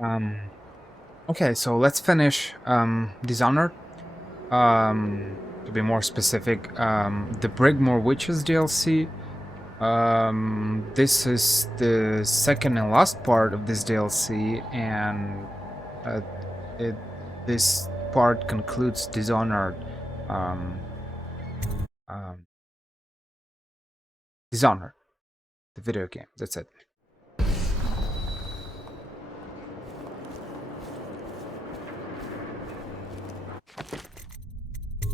Um, okay, so let's finish Dishonored. To be more specific, the Brigmore Witches DLC. This is the second and last part of this DLC, and uh, it, this part concludes Dishonored. Um, um, Dishonored, the video game. That's it.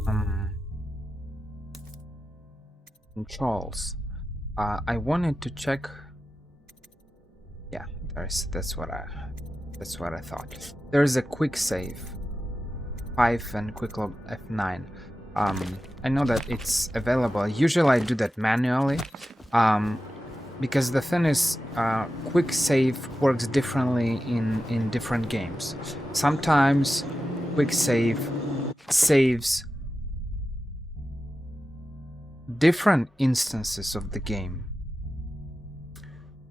Um, Controls. I wanted to check. Yeah, that's what I thought. There's a quick save, 5 and quick load F9. I know that it's available. Usually I do that manually, because the thing is, quick save works differently in different games. Sometimes quick save saves different instances of the game,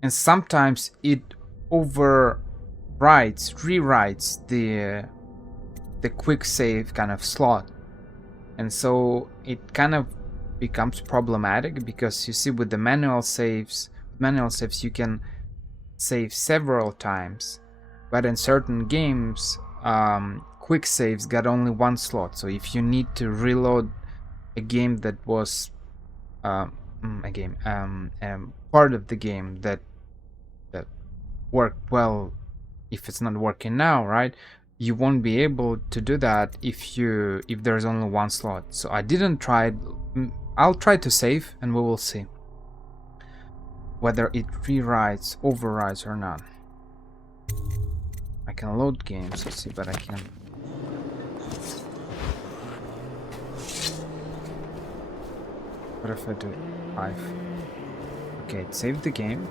and sometimes it rewrites the quick save kind of slot, and so it kind of becomes problematic because you see with the manual saves you can save several times, but in certain games quick saves got only one slot. So if you need to reload a game that was part of the game that worked well, if it's not working now, right, you won't be able to do that if there's only one slot. So I didn't try it. I'll try to save and we will see whether it overrides or not. I can load games, let's see, but I can. What if I do 5? Okay, it saved the game.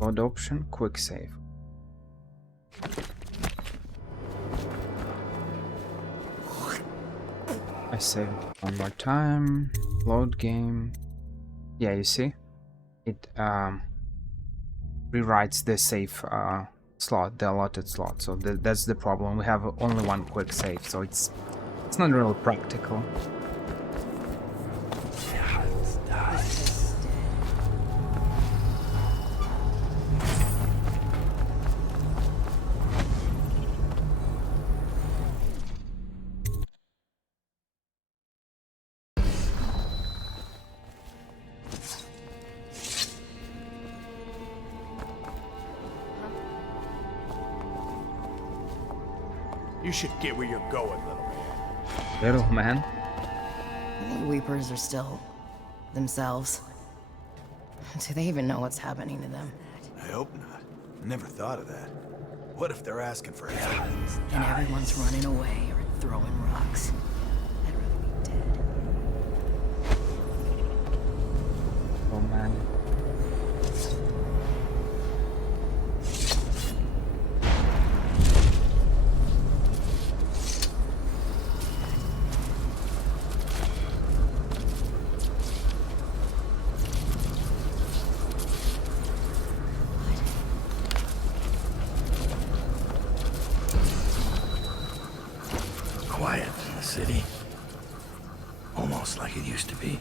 Load option, quick save. I save it one more time. Load game. Yeah, you see? It rewrites the save slot, the allotted slot. So that's the problem. We have only one quick save, so it's not really practical. You should get where you're going, little man. Little man? The Weepers are still themselves. Do they even know what's happening to them? I hope not. Never thought of that. What if they're asking for help? And everyone's running away or throwing rocks. I'd rather be dead. Oh man. Quiet in the city. Almost like it used to be.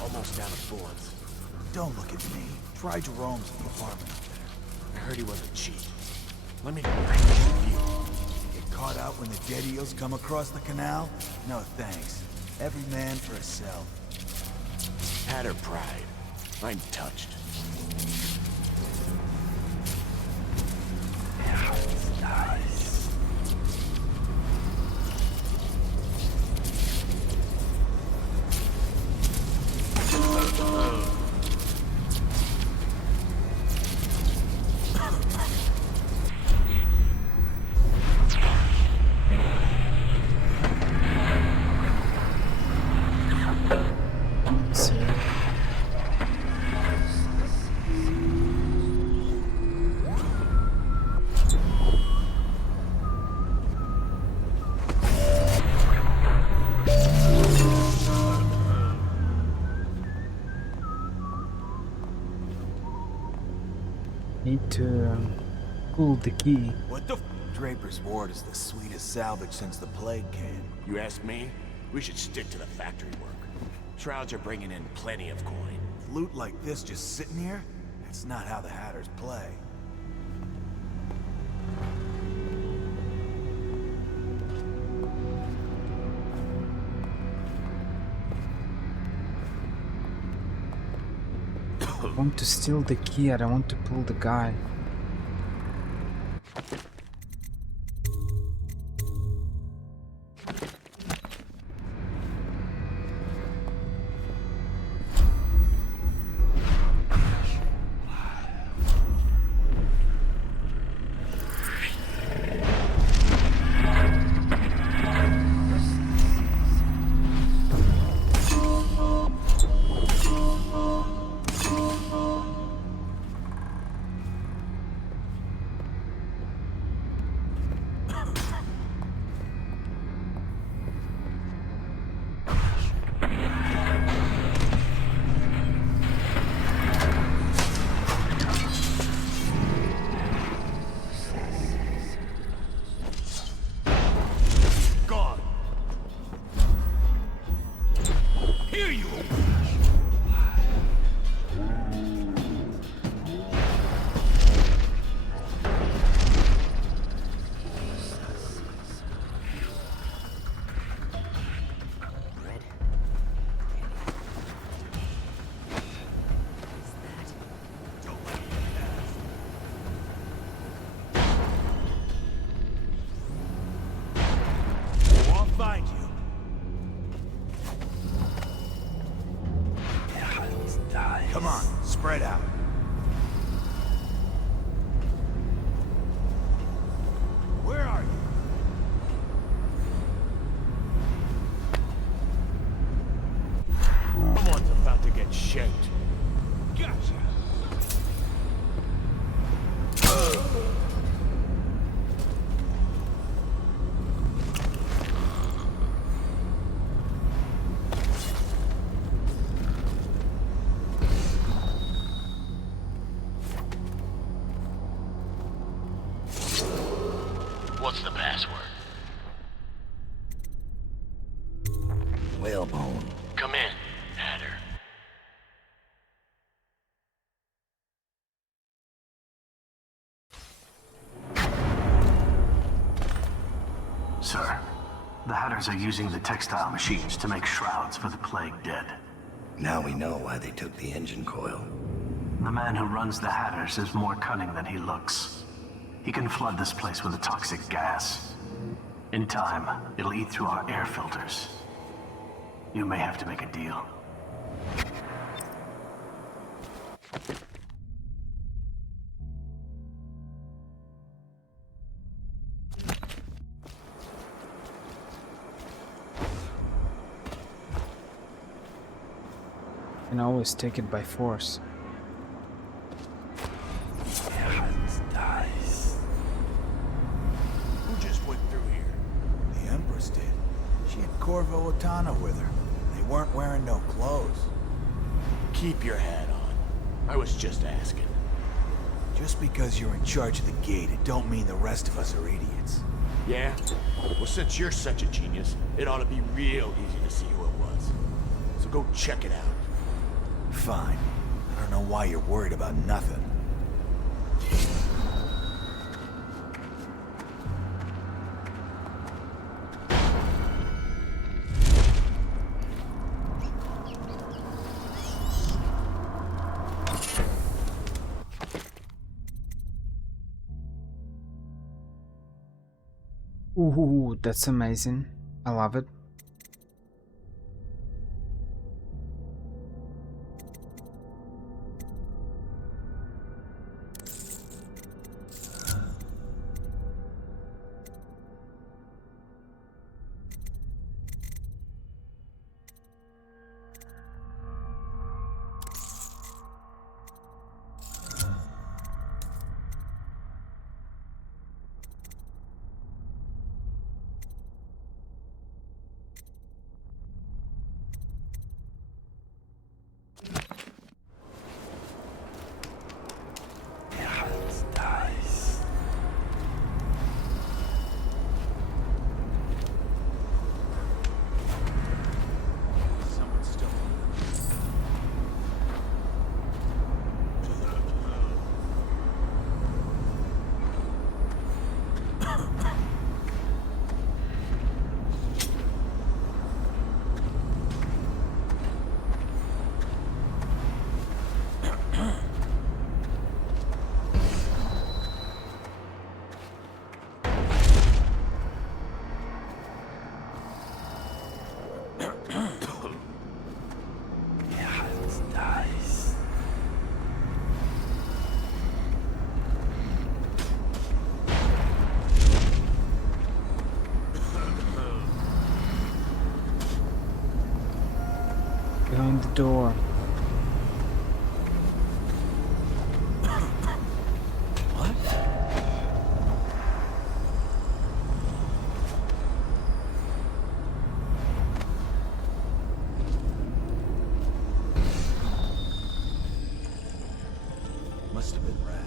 Almost out of bullets. Don't look at me. Try Jerome's apartment up there. I heard he wasn't cheap. Let me Get caught out when the dead eels come across the canal? No thanks. Every man for himself. had her pride. I'm touched. Nice. to pull the key. What the f? Draper's Ward is the sweetest salvage since the plague came. You ask me? We should stick to the factory work. Shrouds are bringing in plenty of coin. Loot like this just sitting here? That's not how the Hatters play. I want to steal the key, I don't want to pull the guy. Gone. Here you I'll find you. Come on, spread out. Where are you? Someone's about to get shanked. Gotcha. What's the password? Whalebone. Come in, Hatter. Sir, the Hatters are using the textile machines to make shrouds for the plague dead. Now we know why they took the engine coil. The man who runs the Hatters is more cunning than he looks. He can flood this place with a toxic gas. In time, it'll eat through our air filters. You may have to make a deal. You can always take it by force. Who just went through here? The Empress did. She had Corvo Otana with her. They weren't wearing no clothes. Keep your hat on. I was just asking. Just because you're in charge of the gate, it don't mean the rest of us are idiots. Yeah? Well, since you're such a genius, it ought to be real easy to see who it was. So go check it out. Fine. I don't know why you're worried about nothing. Ooh, that's amazing. I love it. Behind the door. Must have been rats.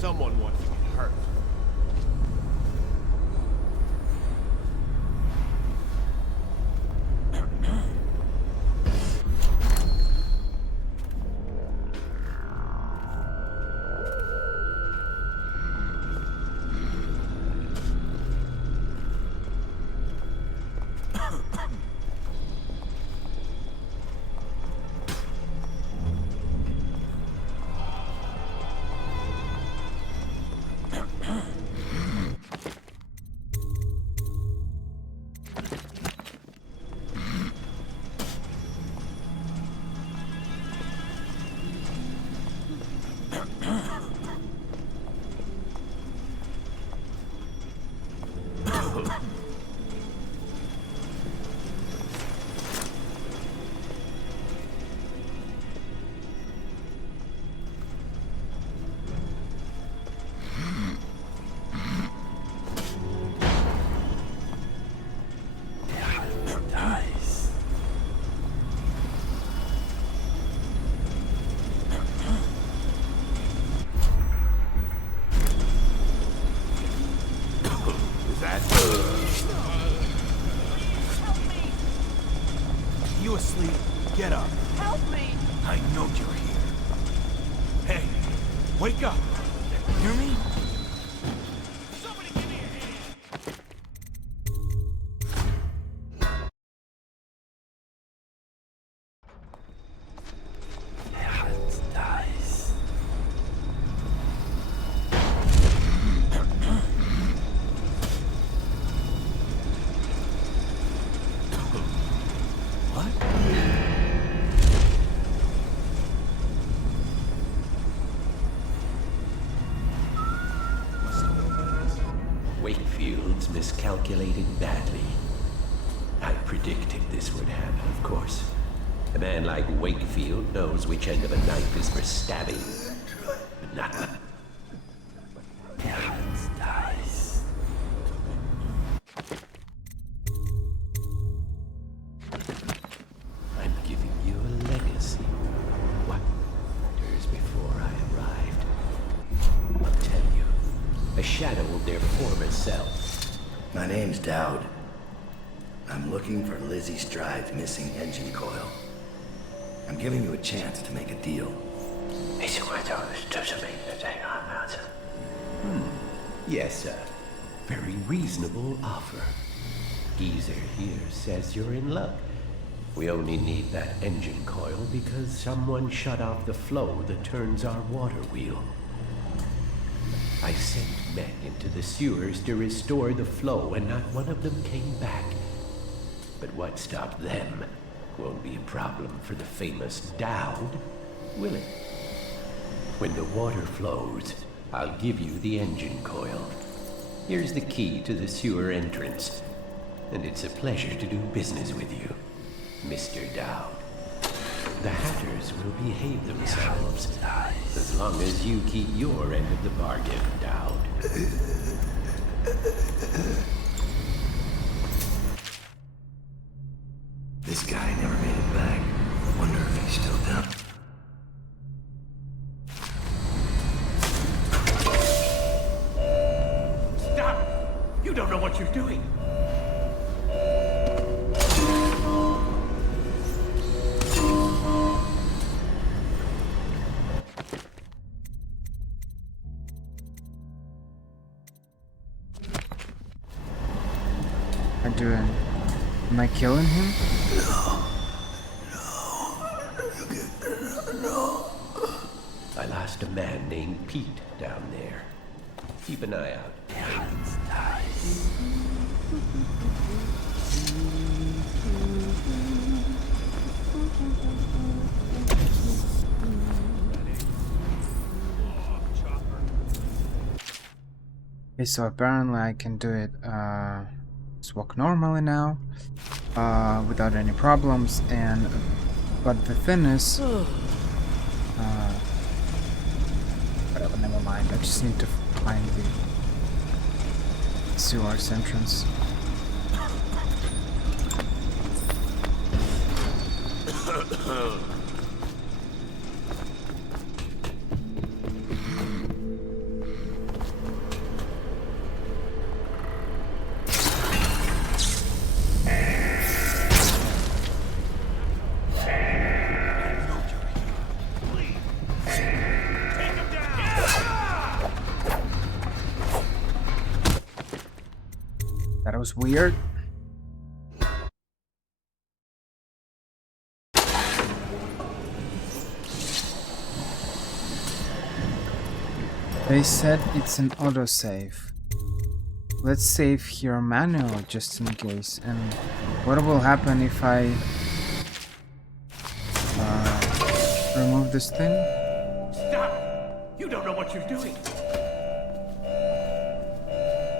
Someone wants to get hurt. You asleep? Get up. Help me! I know you're here. Hey, wake up. Hear me? Somebody give me a hand! Wakefield's miscalculated badly. I predicted this would happen, of course. A man like Wakefield knows which end of a knife is for stabbing, but not... I'm giving you a legacy. What matters before I arrived? I'll tell you. A shadow of their former self. My name's Dowd. I'm looking for Lizzie Stride's missing engine coil. I'm giving you a chance to make a deal. Yes, sir. Very reasonable offer. Geezer here says you're in luck. We only need that engine coil because someone shut off the flow that turns our water wheel. I sent men into the sewers to restore the flow, and not one of them came back. But what stopped them won't be a problem for the famous Dowd, will it? When the water flows, I'll give you the engine coil. Here's the key to the sewer entrance, and it's a pleasure to do business with you, Mr. Dowd. The Hatters will behave themselves, as long as you keep your end of the bargain, Dowd. This guy never made it back. Wonder if he's still down. Stop! You don't know what you're doing. Am I killing him? I lost a man named Pete down there. Keep an eye out. Okay, so apparently I can do it, just walk normally now, without any problems, and, but the thing is, whatever, never mind, I just need to find the sewers entrance. That was weird. They said it's an autosave. Let's save here manual just in case. And what will happen if I remove this thing? Stop! You don't know what you're doing.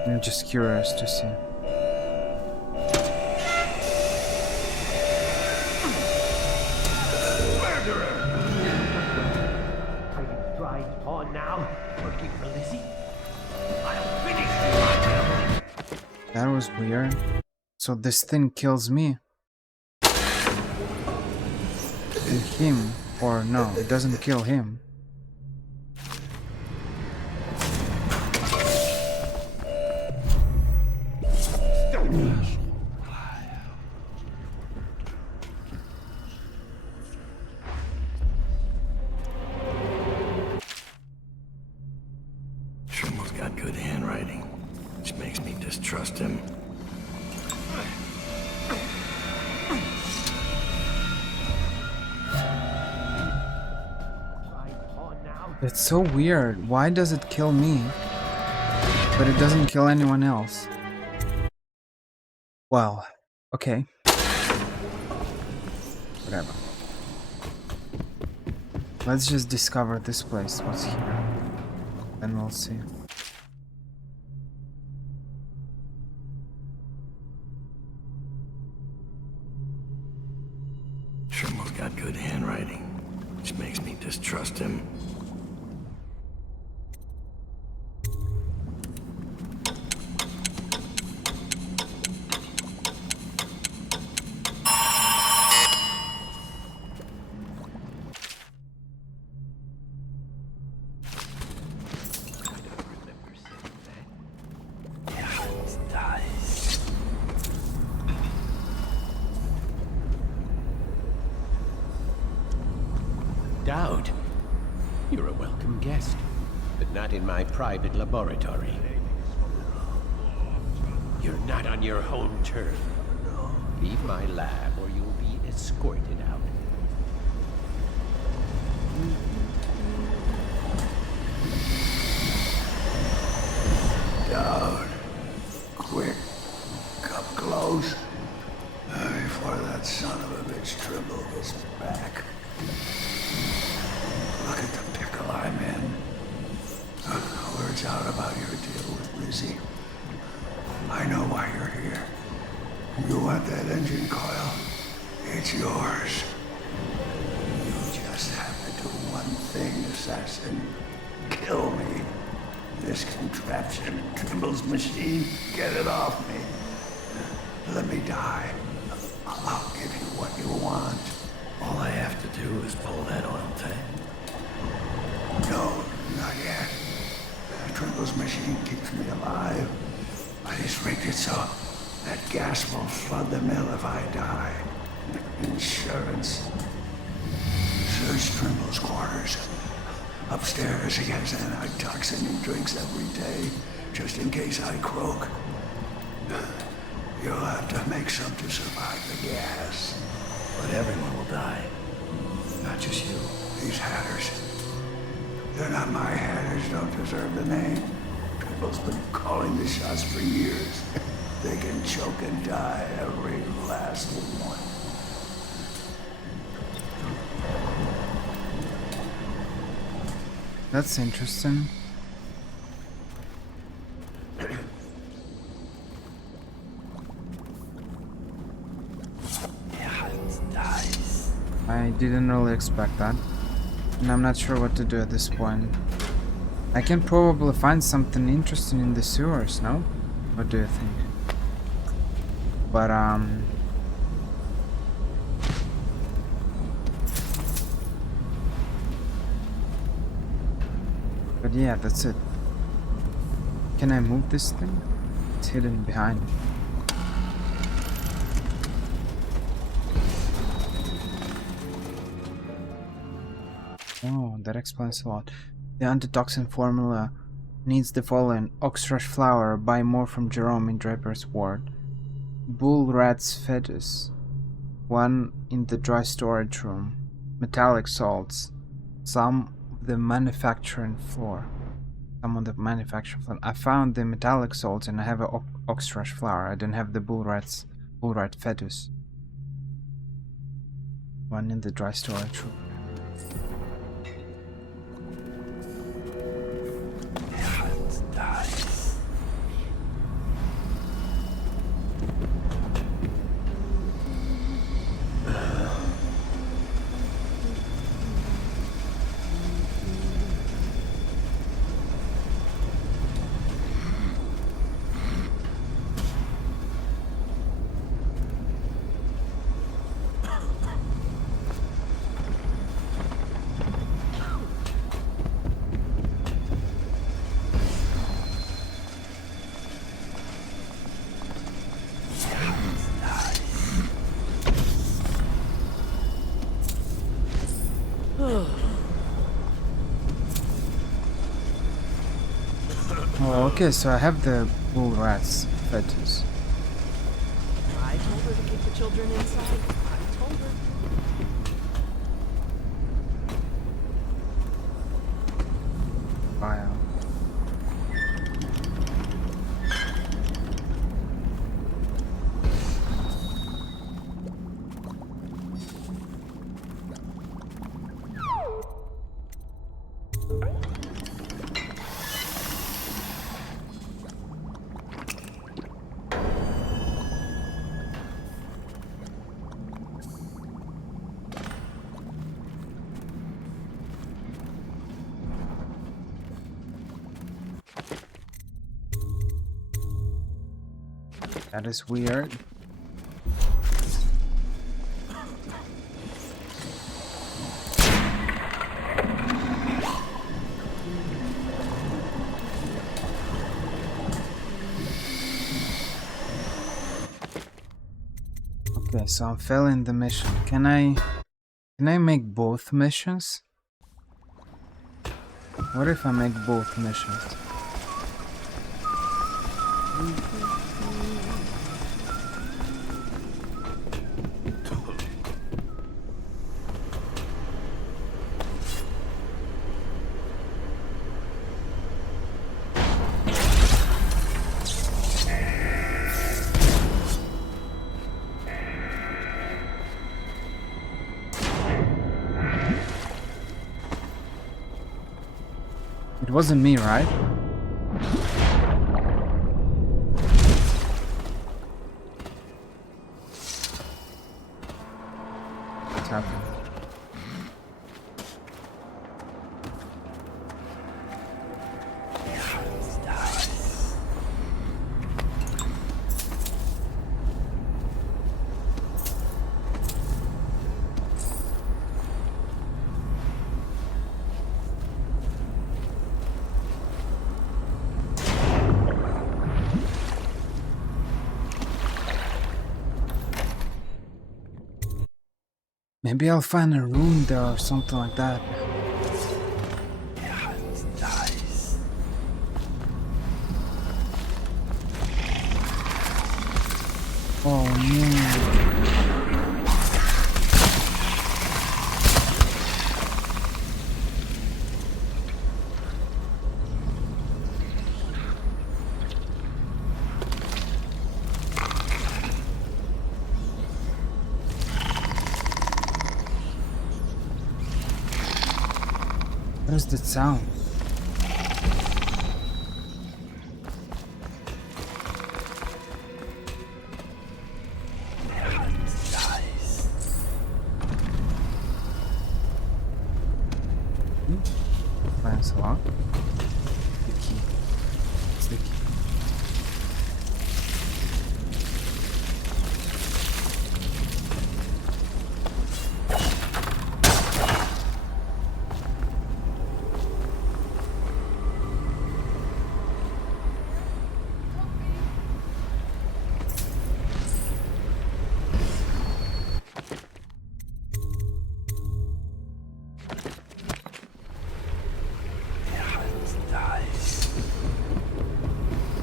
I'm just curious to see. On now, working for Lizzie. I'll finish you. That was weird. So this thing kills me. And him. Or no, it doesn't kill him. Trimmel's got good handwriting, which makes me distrust him. It's so weird. Why does it kill me, but it doesn't kill anyone else? Well, okay. Whatever. Let's just discover this place. What's here? Then we'll see. Trimmel's got good handwriting, which makes me distrust him. Dowd, you're a welcome guest, but not in my private laboratory. You're not on your home turf. Leave my lab or you'll be escorted out. Down. Quick. Come close. Before that son of a bitch Trimble gets back. Look at the pickle I'm in. Words out about your deal with Lizzie. I know why you're here. You want that engine coil? It's yours. You just have to do one thing, assassin. Kill me. This contraption, Trimble's machine, get it off me. Let me die. I'll give you what you want. All I have to do is pull that oil tank. No, not yet. Trimble's machine keeps me alive. But he's rigged it so that gas will flood the mill if I die. Insurance. Search Trimble's quarters. Upstairs, he has antitoxin he drinks every day, just in case I croak. You'll have to make some to survive the gas. But everyone will die. Not just you. These hatters. They're not my hatters, don't deserve the name. Trimble's been calling the shots for years. They can choke and die, every last one. That's interesting. I didn't really expect that. And I'm not sure what to do at this point. I can probably find something interesting in the sewers, no? What do you think? But yeah, that's it. Can I move this thing? It's hidden behind it. Oh, that explains a lot. The antitoxin formula needs the following: oxrush flour, buy more from Jerome in Draper's Ward. Bull rat's fetus, 1 in the dry storage room. Metallic salts, some of the manufacturing floor. I found the metallic salts and I have a oxrush flour. I don't have the bull rat fetus. 1 in the dry storage room. Oh, okay, so I have the bull rat's fetus. I told her to keep the children inside. I told her. Wow. That is weird. Okay, so I'm failing the mission. Can I make both missions? What if I make both missions? wasn't me, right? What's happening? Maybe I'll find a rune there or something like that. Oh no. Where's that sound? Thanks a lot. The key. It's the key.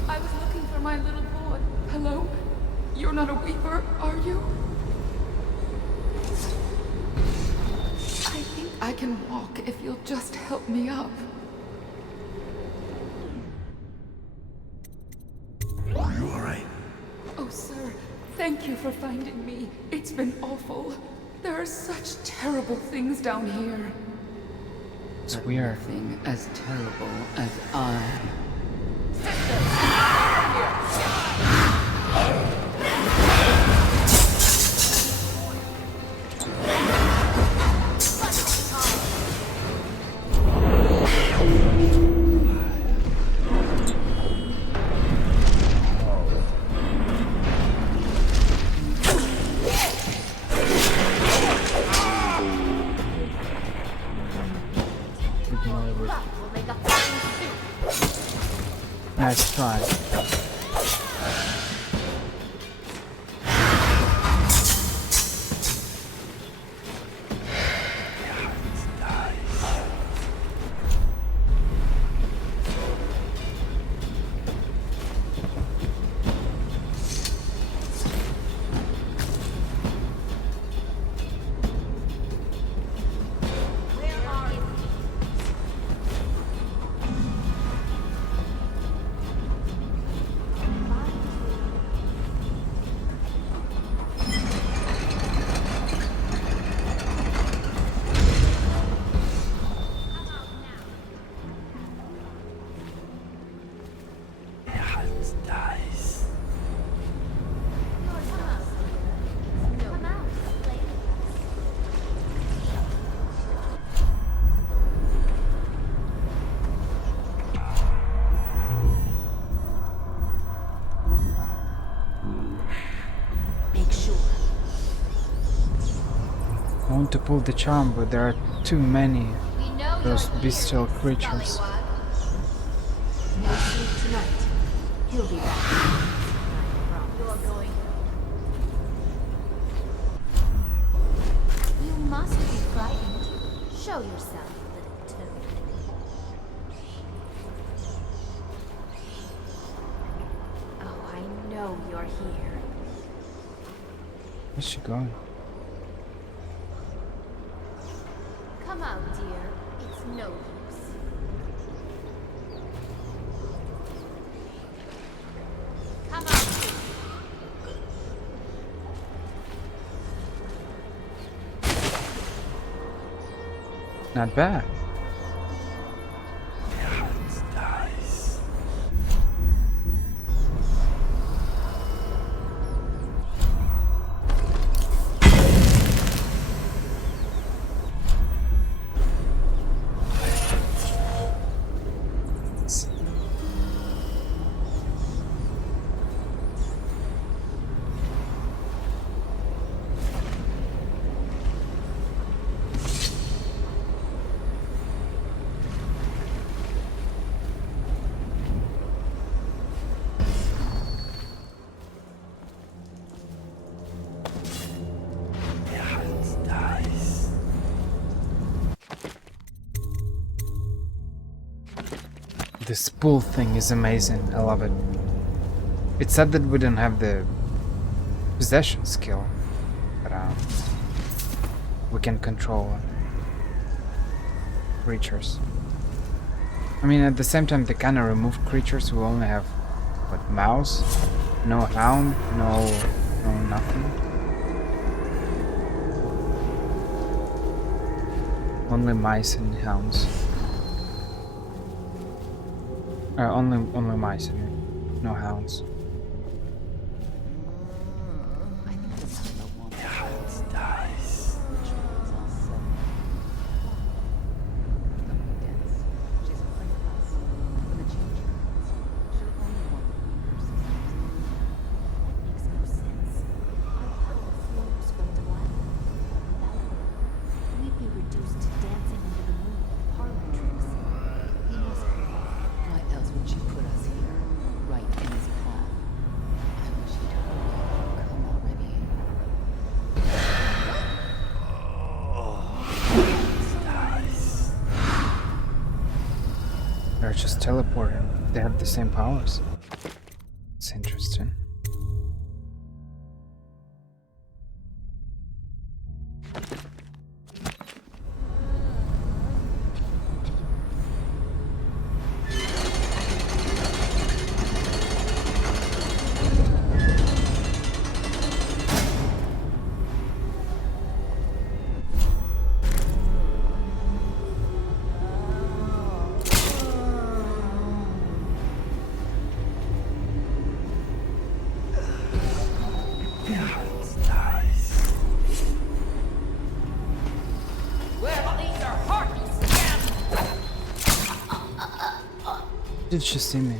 I was looking for my little boy. Hello? You're not a weeper, are you? I think I can walk if you'll just help me up. Are you alright? Oh, sir, thank you for finding me. It's been awful. There are such terrible things down here. It's weird. Nothing as terrible as I. Nice try. I want to pull the charm, but there are too many those bestial creatures. No sleep tonight. He'll be back. You're going. You must be frightened. Show yourself, little toad. Oh, I know you're here. Where's she going? Come out, dear. It's no use. Come out. Not bad. This pool thing is amazing. I love it. It's sad that we don't have the possession skill, but we can control creatures. I mean, at the same time, they kind of removed creatures who only have, what, mouse? No hound? No nothing? Only mice and hounds. Only mice and no hounds. They're just teleporting. They have the same powers. It's interesting. Did she see me?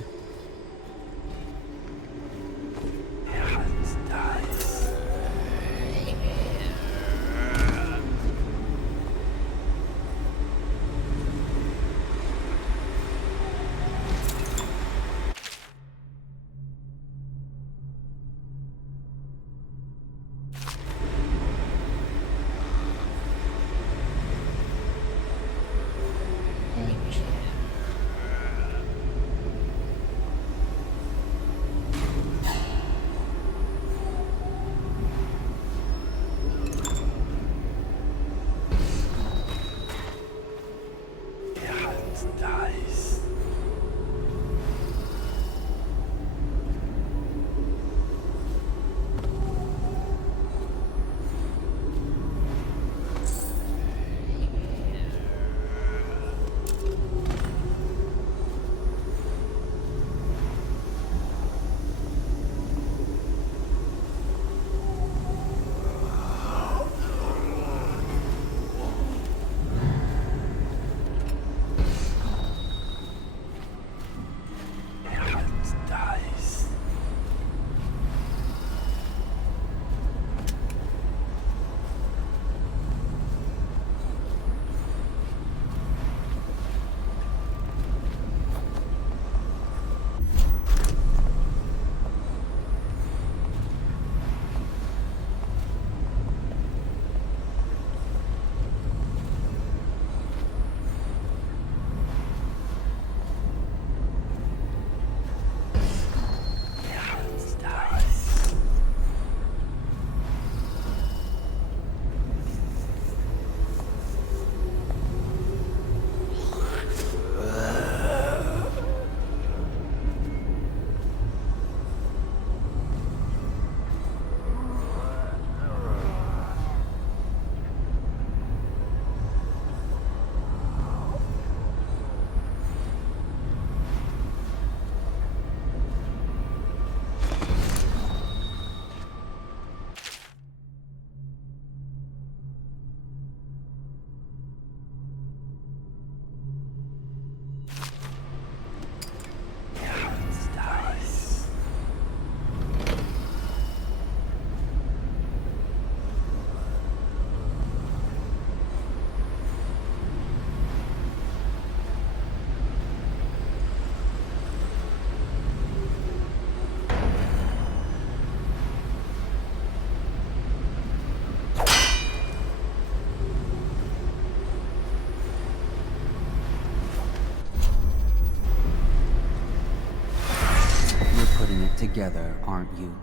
together, aren't you?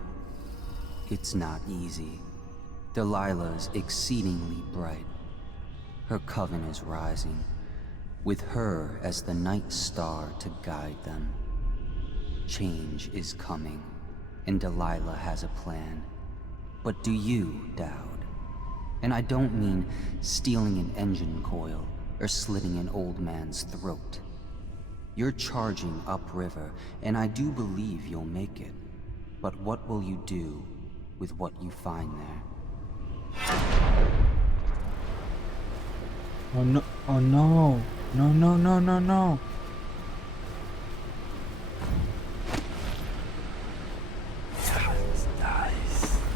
It's not easy. Delilah's exceedingly bright. Her coven is rising, with her as the night star to guide them. Change is coming, and Delilah has a plan. But do you, Dowd? And I don't mean stealing an engine coil or slitting an old man's throat. You're charging upriver, and I do believe you'll make it. But what will you do with what you find there? Oh no, oh no. No, no, no, no, no.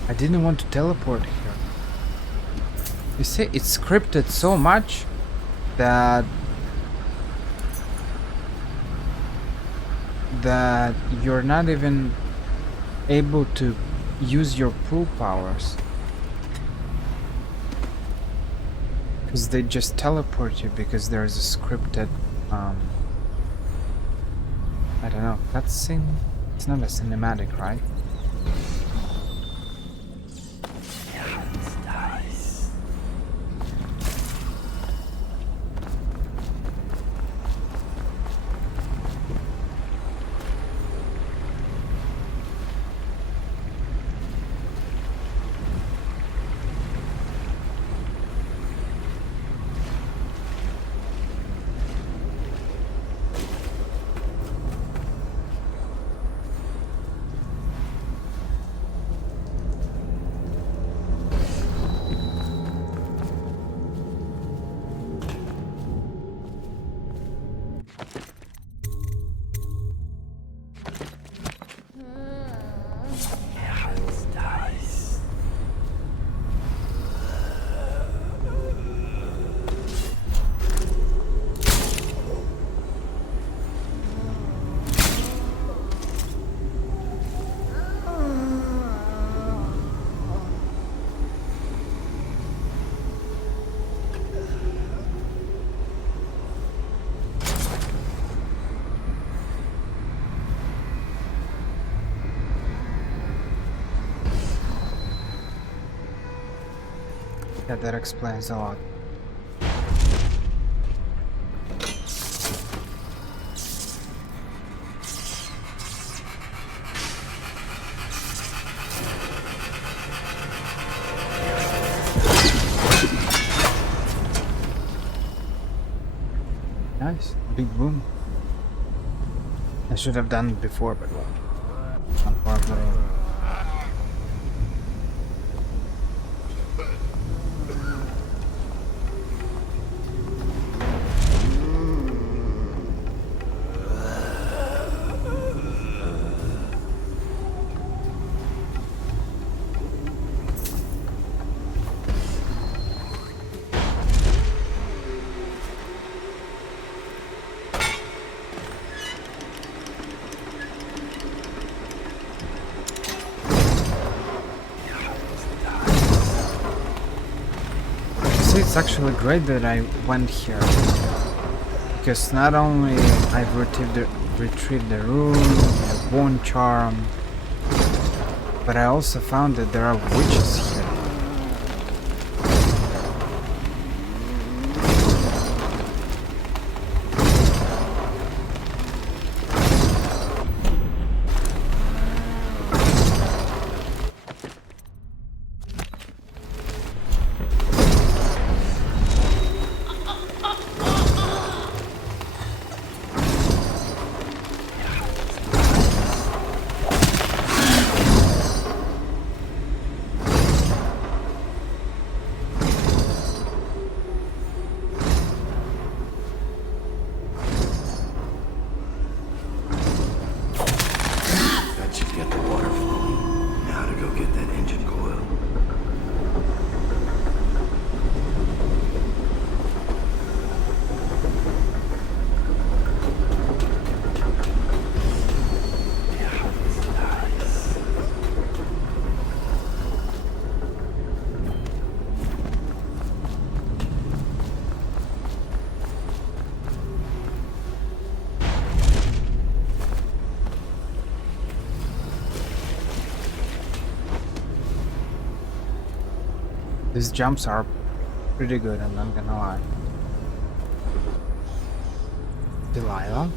I didn't want to teleport here. You see, it's scripted so much that you're not even able to use your pull powers. Because they just teleport you because there's a scripted, I don't know, cutscene? It's not a cinematic, right? Yeah, that explains a lot. Nice, big boom. I should have done it before, but well, unfortunately. It's actually great that I went here, because not only I've retrieved the rune, a bone charm, but I also found that there are witches here. These jumps are pretty good, I'm not gonna lie. Delilah?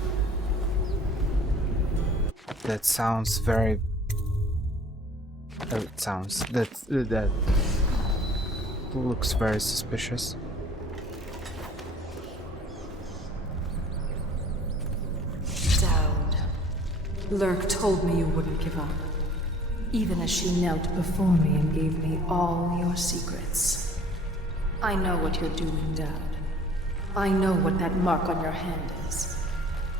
That sounds very... it sounds... that looks very suspicious. Dowd. Lurk told me you wouldn't give up. Even as she knelt before me and gave me all your secrets. I know what you're doing, Dowd. I know what that mark on your hand is.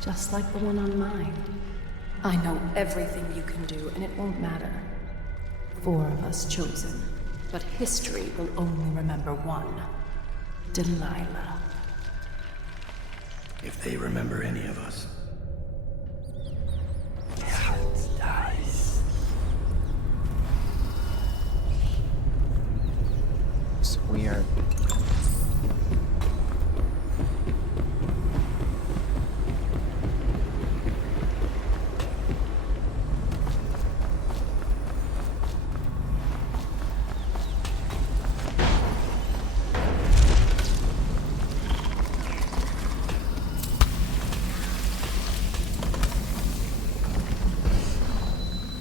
Just like the one on mine. I know everything you can do, and it won't matter. 4 of us chosen, but history will only remember one. Delilah. If they remember any of us. It's weird.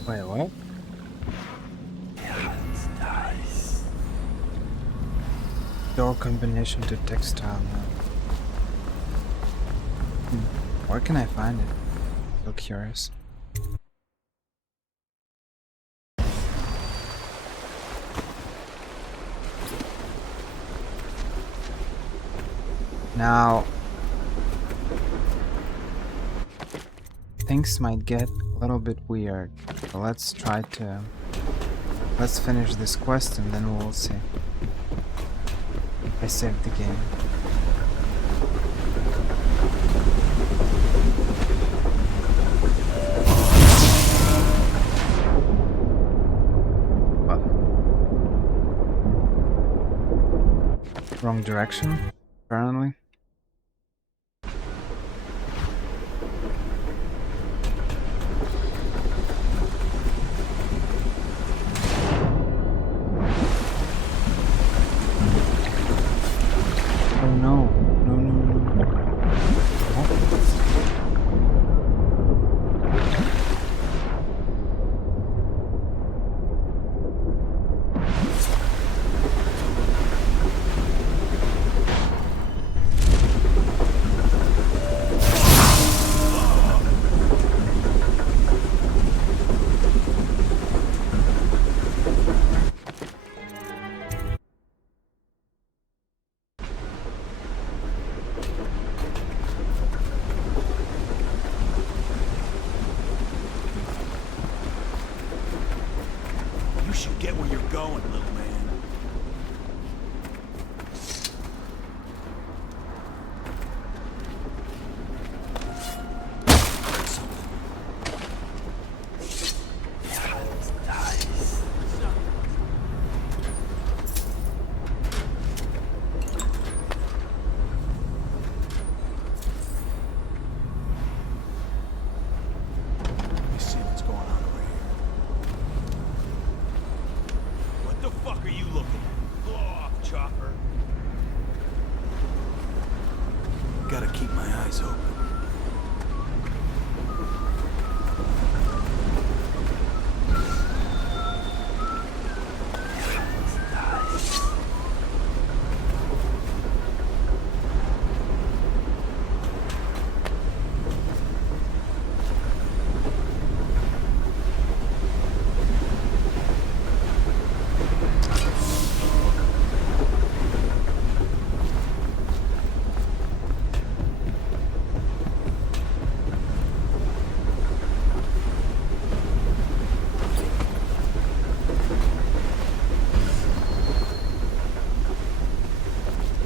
Wait, what? Door combination to textile now. Where can I find it? So curious. Now, things might get a little bit weird. So let's finish this quest and then we'll see. I saved the game. What? Wrong direction, apparently.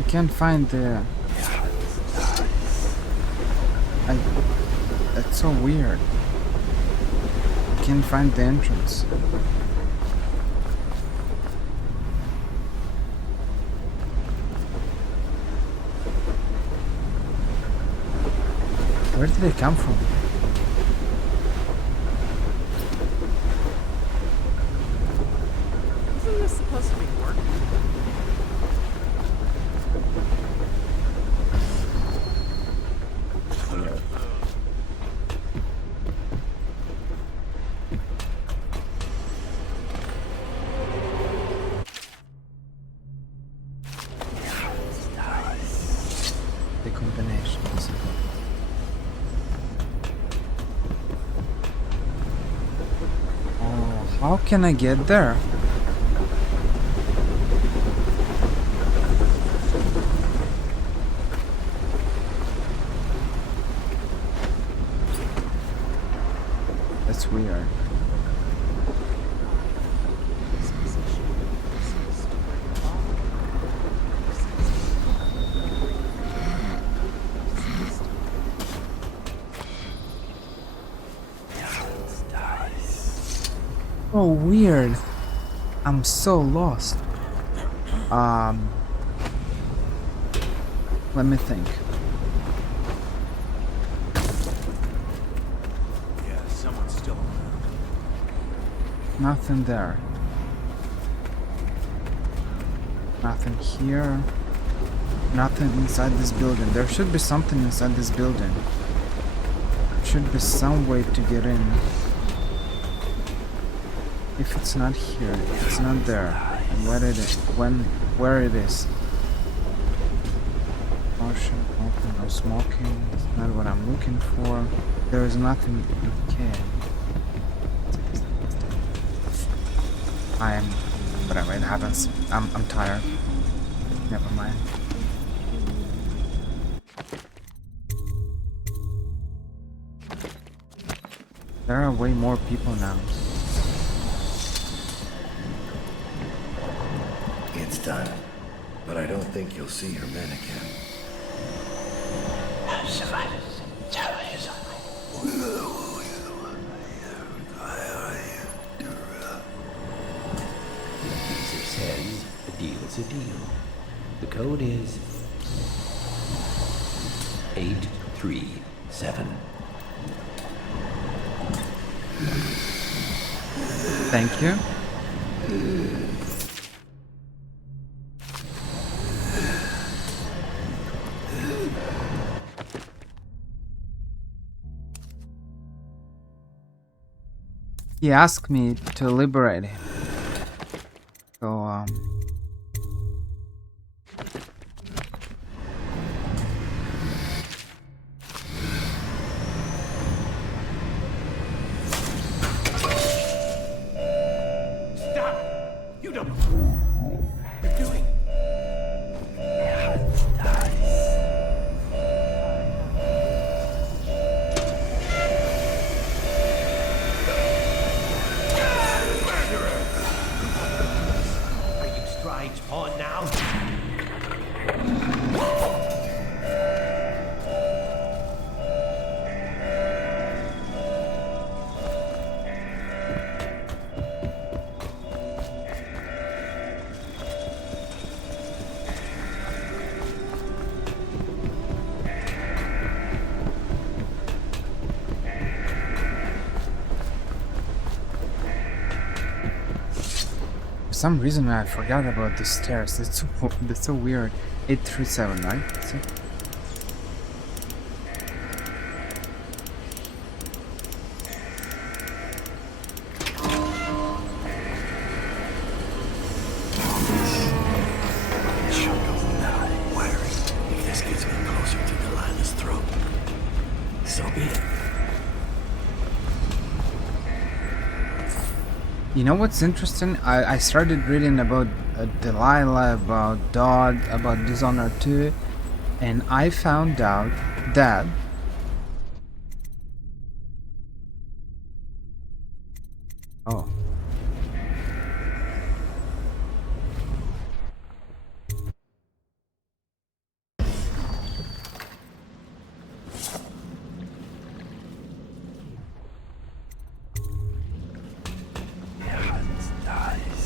Can't find the... That's so weird. I can't find the entrance. Where did they come from? Isn't this supposed to be working? How can I get there? That's weird. Oh, weird. I'm so lost. Let me think. Yeah, someone's still around. Nothing there. Nothing here. Nothing inside this building. There should be something inside this building. There should be some way to get in. If it's not here, if it's not there, where it is, where it is. Motion, open, no smoking. It's not what I'm looking for. There is nothing. Okay. Whatever it happens. I'm tired. Never mind. There are way more people now. It's done, but I don't think you'll see your men again. Caesar says a deal's a deal. The code is 837. Thank you. He asked me to liberate him. So, Stop! You don't... You're doing... Strange pawn now. for some reason I forgot about the stairs. That's so weird. 837, right? That's it. If this gets me closer to Delilah's throat, so be it. You know what's interesting? I started reading about Delilah, about Dodd, about Dishonored 2, and I found out that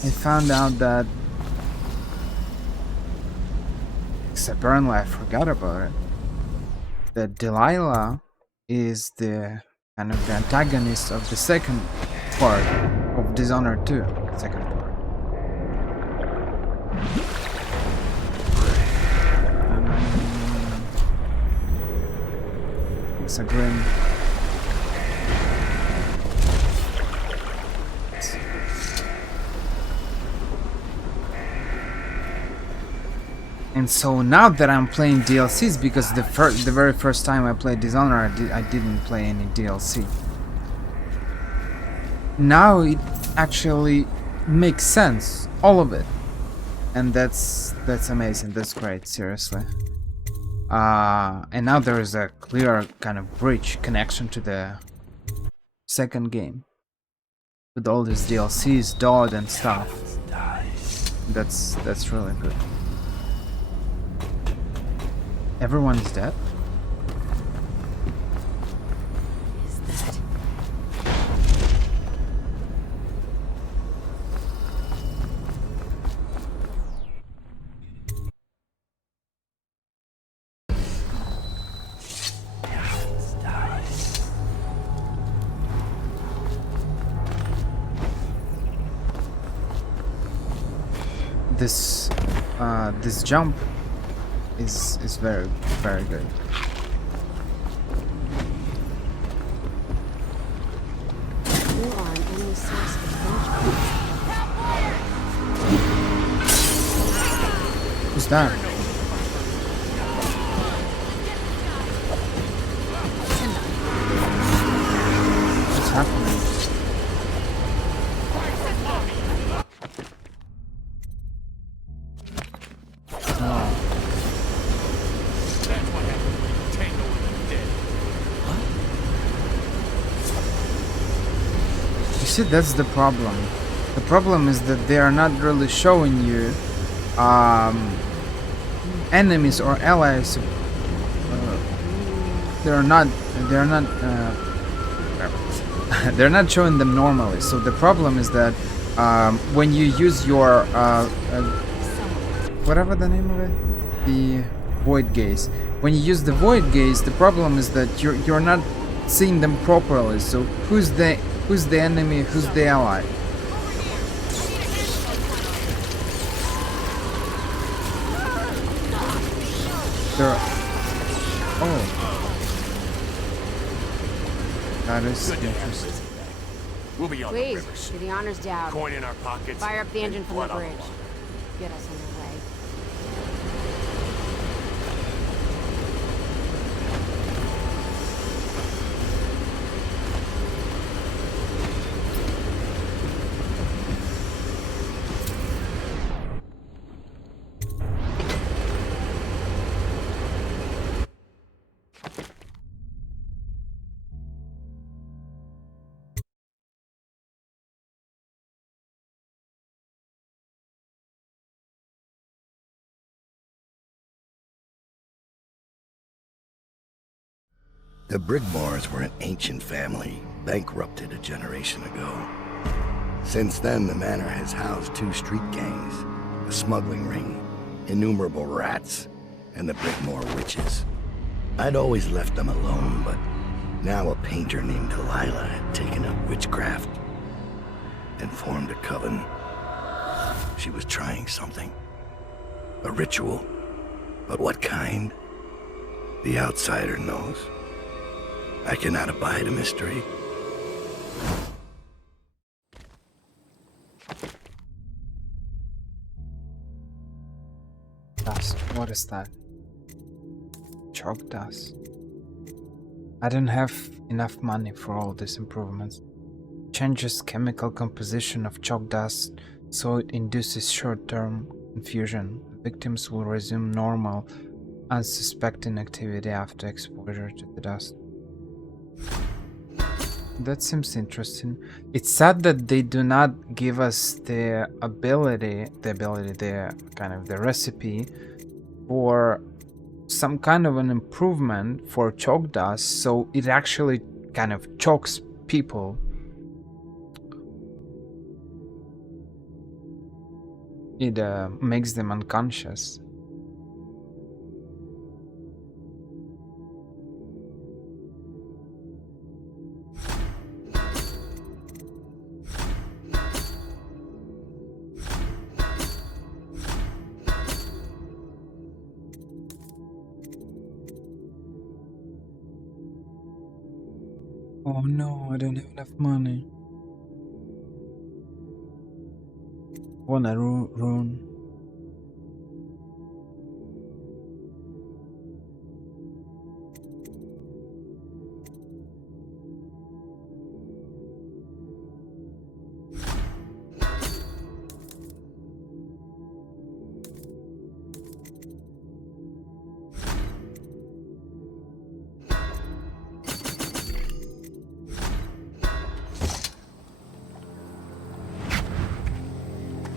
I found out that, apparently I forgot about it, that Delilah is the kind of the antagonist of the second part of Dishonored 2. Second part. It's a grim. And so now that I'm playing DLCs, because the very first time I played Dishonored, I didn't play any DLC. Now actually makes sense, all of it. And that's amazing. That's great, seriously. And now there is a clear kind of bridge connection to the second game with all these DLCs, DOD and stuff. That's really good. Everyone is dead? This jump is very good. You are an endless source of adventure. Who's that? What's happening? See, that's the problem. The problem is that they are not really showing you enemies or allies. They're not they're not showing them normally. So the problem is that when you use your whatever the name of it, the void gaze. When you use the void gaze, the problem is that you're not seeing them properly. So who's the enemy, who's the ally? There. Oh. That is interesting. We'll be on the Please, river soon. do the honors down. Coin in our pockets. Fire up the and engine from the blood on bridge. line. Get us on our way. The Brigmores were an ancient family, bankrupted a generation ago. Since then, the manor has housed 2 street gangs, a smuggling ring, innumerable rats, and the Brigmore Witches. I'd always left them alone, but now a painter named Delilah had taken up witchcraft and formed a coven. She was trying something. A ritual. But what kind? The outsider knows. I cannot abide a mystery. Dust. What is that? Chalk dust. I don't have enough money for all these improvements. Changes chemical composition of chalk dust so it induces short-term confusion. Victims will resume normal, unsuspecting activity after exposure to the dust. That seems interesting. It's sad that they do not give us the recipe for some kind of an improvement for chalk dust, so it actually kind of chokes people. It makes them unconscious. Oh no, I don't have enough money. Wanna ruin.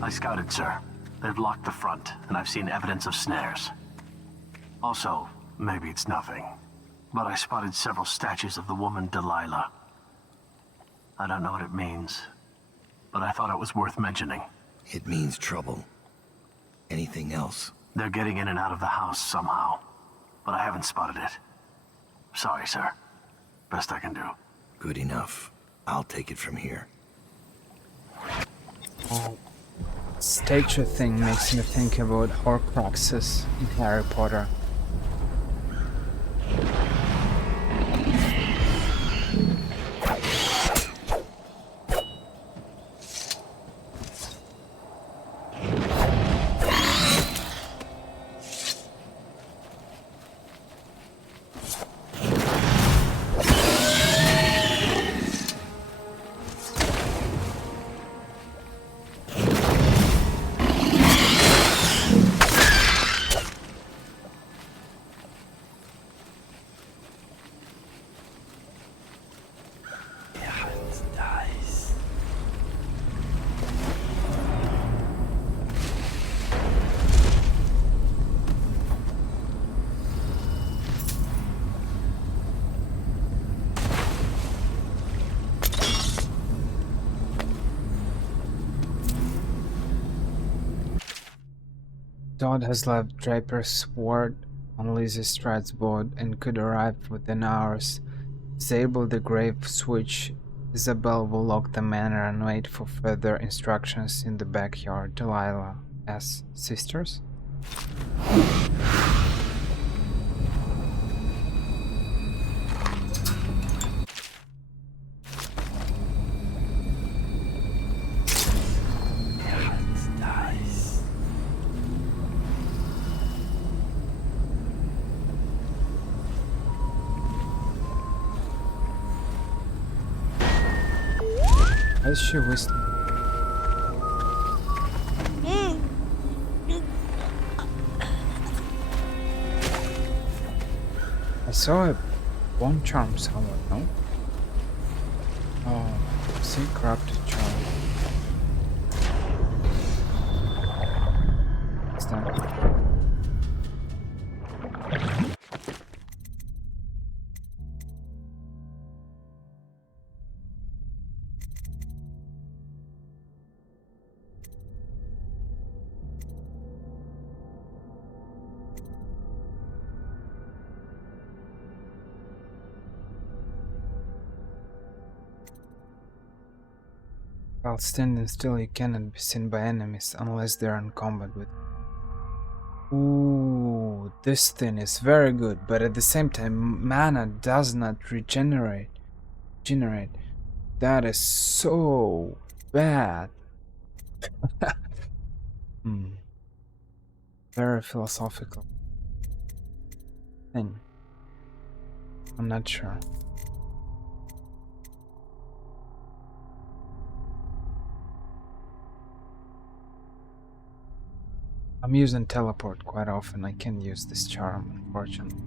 I scouted, sir. They've locked the front, and I've seen evidence of snares. Also, maybe it's nothing, but I spotted several statues of the woman Delilah. I don't know what it means, but I thought it was worth mentioning. It means trouble. Anything else? They're getting in and out of the house somehow, but I haven't spotted it. Sorry, sir. Best I can do. Good enough. I'll take it from here. Statue thing makes me think about Horcruxes in Harry Potter. Dodd has left Draper's sword on Lizzie Stratt's boat and could arrive within hours. Disable the grave switch. Isabel will lock the manor and wait for further instructions in the backyard. Delilah as sisters? Why is she whistling? I saw a one charm somewhere, no? Oh, see corrupted charm. What's that? While standing still, you cannot be seen by enemies unless they are in combat with you. Ooh, this thing is very good, but at the same time, mana does not regenerate. That is so bad. Very philosophical thing. I'm not sure. I'm using teleport quite often. I can't use this charm, unfortunately.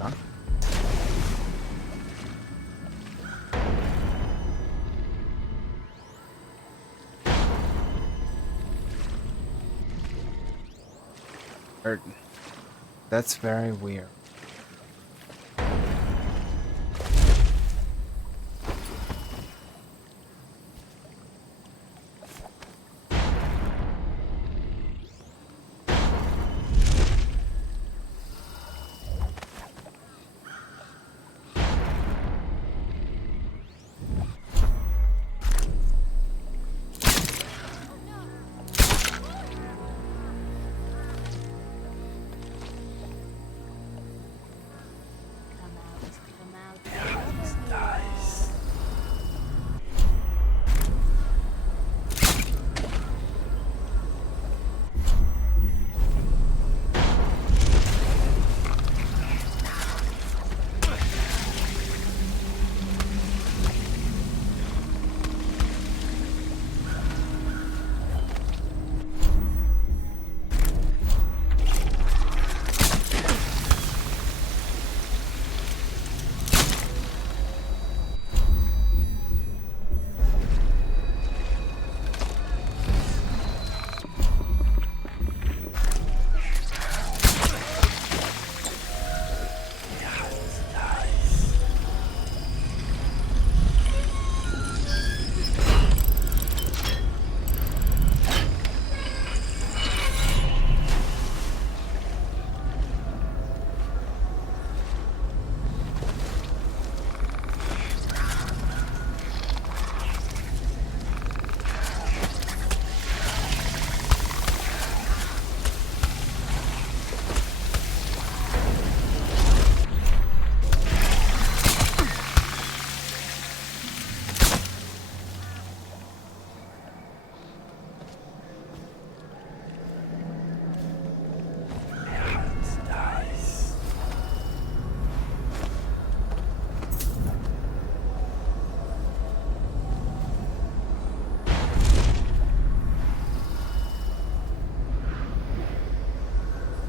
almost done. That's very weird.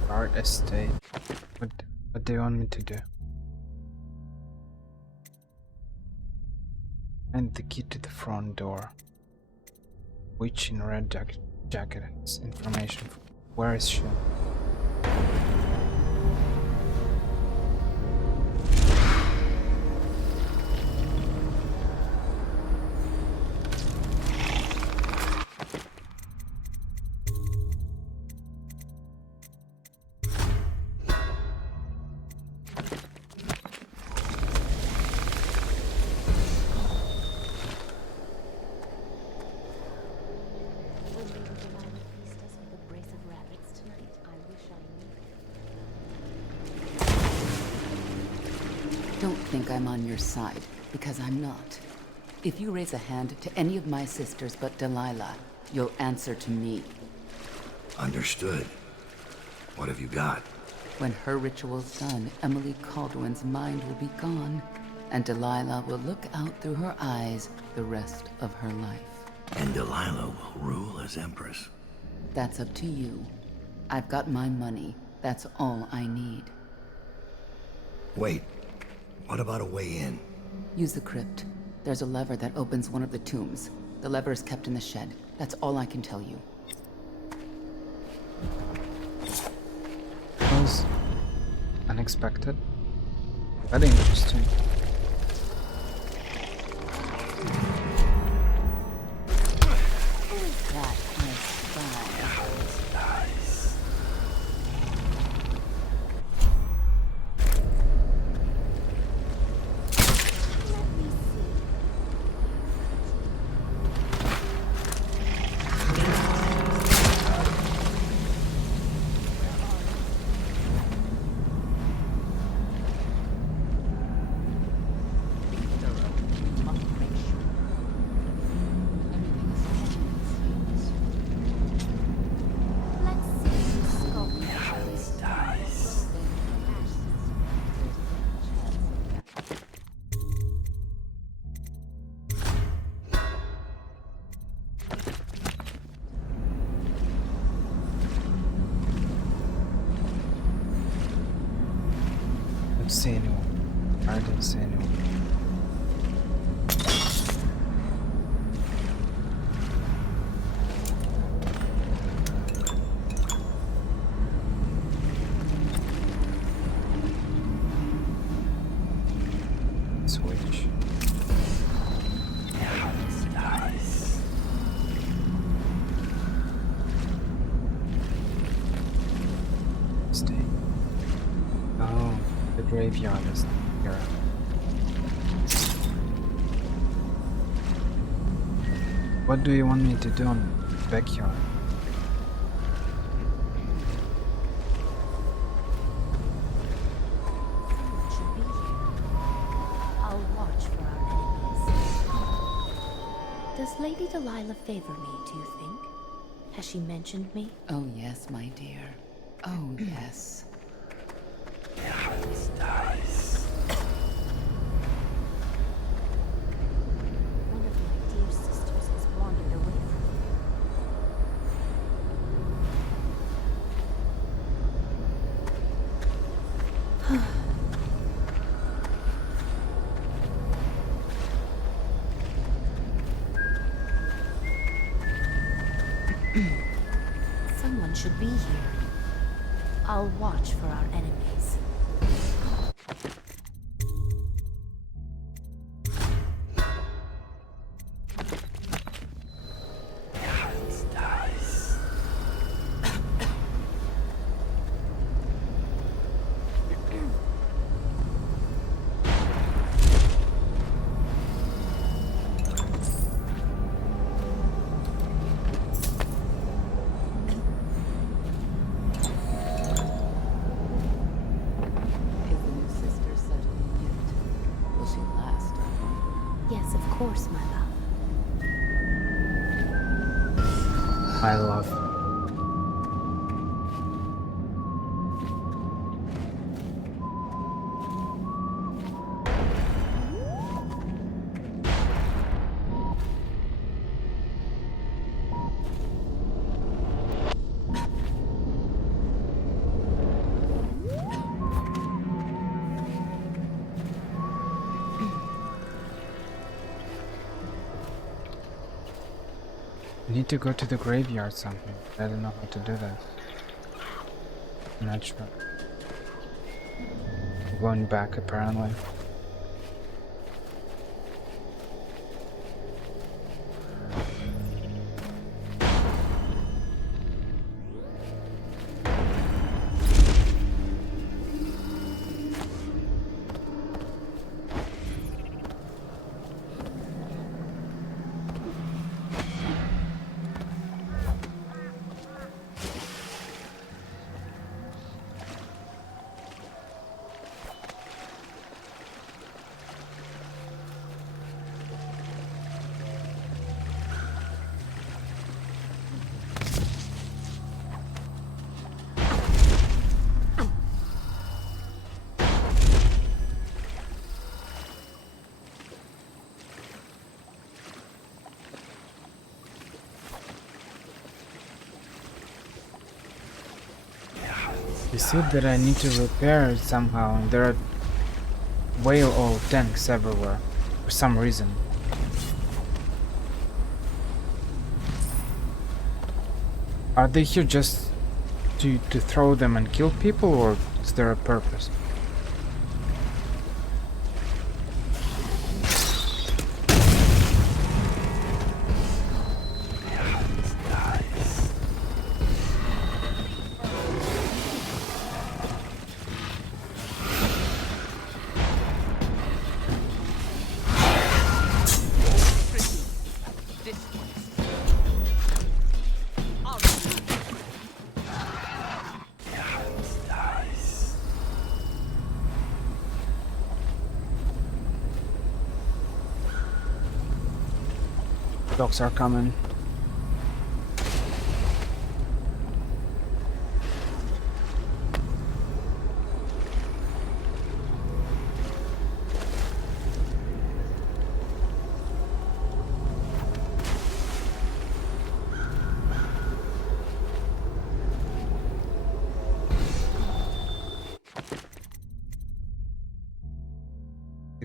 Art estate. What do you want me to do? And the key to the front door. Witch in red jacket. Information. Where is she? Don't think I'm on your side, because I'm not. If you raise a hand to any of my sisters but Delilah, you'll answer to me. Understood. What have you got? When her ritual's done, Emily Caldwin's mind will be gone, and Delilah will look out through her eyes the rest of her life. And Delilah will rule as Empress. That's up to you. I've got my money. That's all I need. Wait. What about a way in? Use the crypt. There's a lever that opens one of the tombs. The lever is kept in the shed. That's all I can tell you. That was unexpected, but interesting. don't see anyone. I don't see anyone. Switch. Stay. Oh, the graveyard is here. What do you want me to do on the backyard? Someone should be here. I'll watch for our enemies. Does Lady Delilah favor me, do you think? Has she mentioned me? Oh, yes, my dear. Oh, yes. One of my dear sisters has wandered away from me. Someone should be here. I'll watch for our enemies. Is the new sister settled in yet? Will she last? Yes, of course, my love. I love. I need to go to the graveyard something. I don't know how to do that. I'm not sure. Going back apparently. You see that I need to repair it somehow, and there are whale oil tanks everywhere for some reason. Are they here just to throw them and kill people, or is there a purpose? Dogs are coming.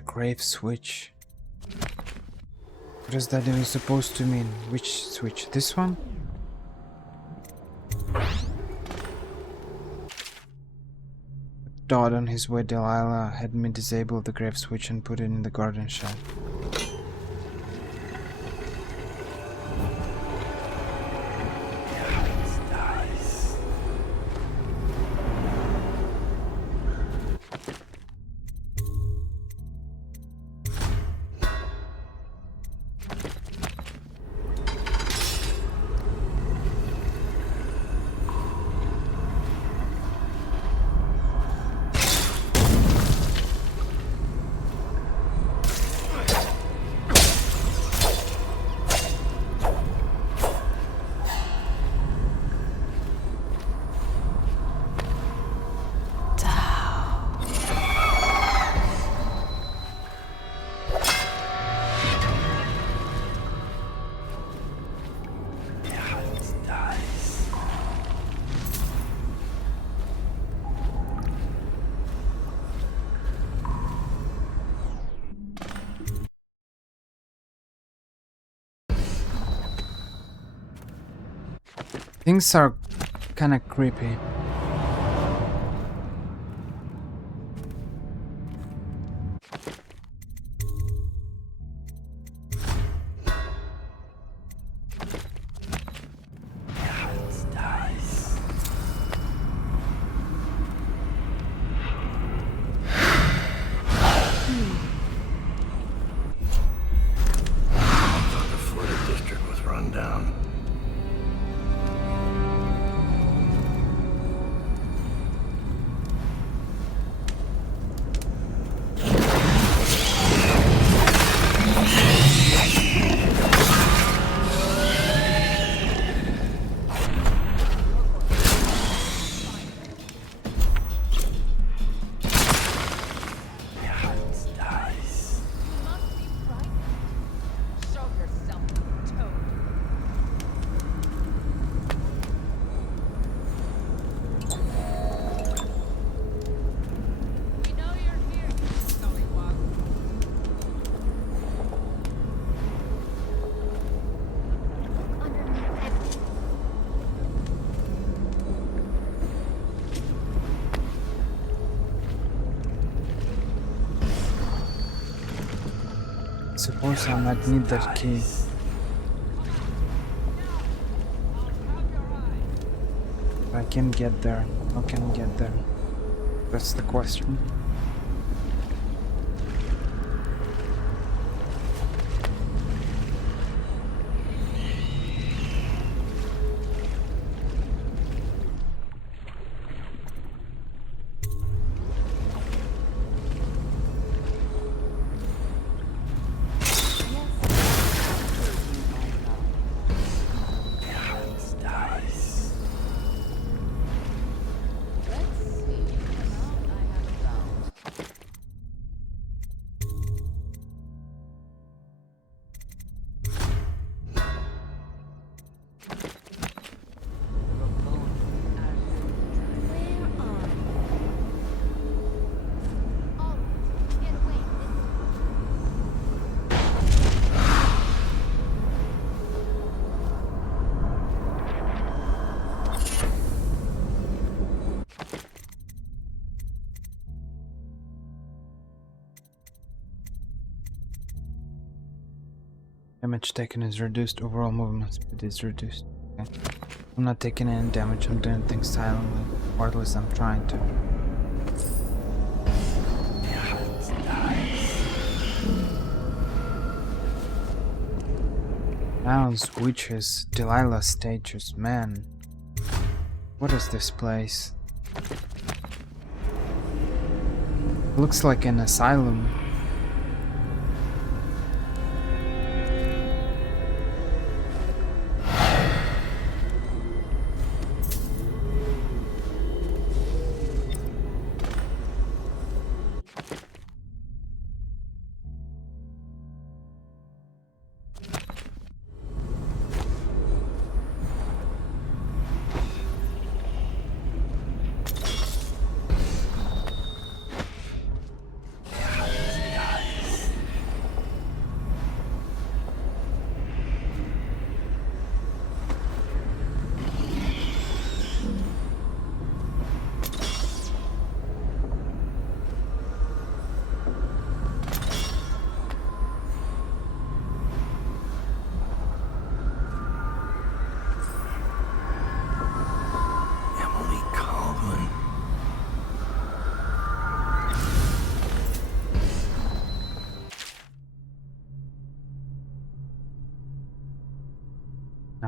The grave switch. What is that even supposed to mean? Which switch? This one? Dodd on his way, Delilah had me disable the grave switch and put it in the garden shed. Things are kinda creepy. The flooded district was run down. Suppose I might need that key. I can get there. How can I get there? That's the question. Damage taken is reduced, overall movement speed is reduced. Okay. I'm not taking any damage, I'm doing things silently, or at least I'm trying to. Nouns, witches, Delilah statues, man. What is this place? Looks like an asylum.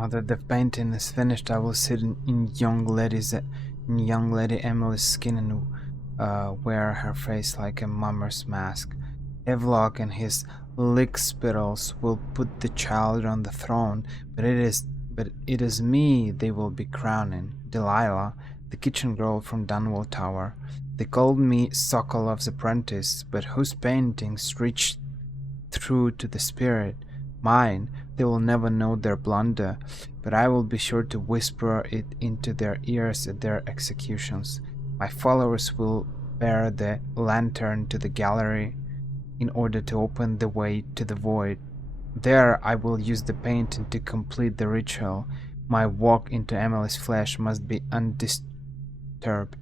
Now that the painting is finished, I will sit in young Lady Emily's skin and wear her face like a mummer's mask. Evlock and his lickspittles will put the child on the throne, but it is me they will be crowning, Delilah, the kitchen girl from Dunwall Tower. They called me Sokolov's apprentice, but whose paintings reach through to the spirit? Mine. They will never know their blunder, but I will be sure to whisper it into their ears at their executions. My followers will bear the lantern to the gallery in order to open the way to the void. There I will use the painting to complete the ritual. My walk into Emily's flesh must be undisturbed.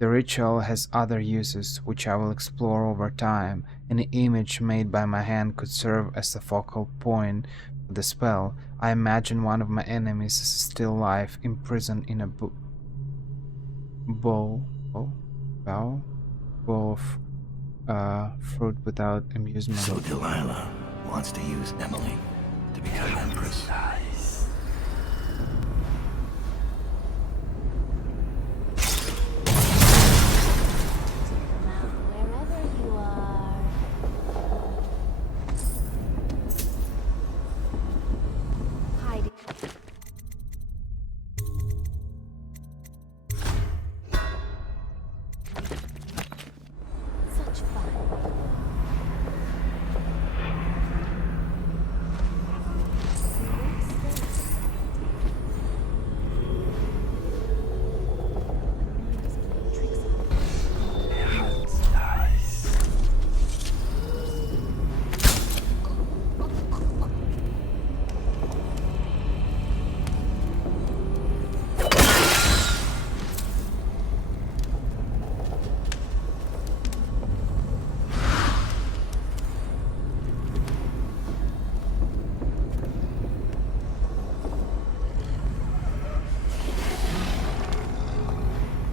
The ritual has other uses, which I will explore over time. Any image made by my hand could serve as a focal point for the spell. I imagine one of my enemies is still alive, imprisoned in a bowl of fruit without amusement. So Delilah wants to use Emily to become Empress. Wherever you are. Hiding. Such fun.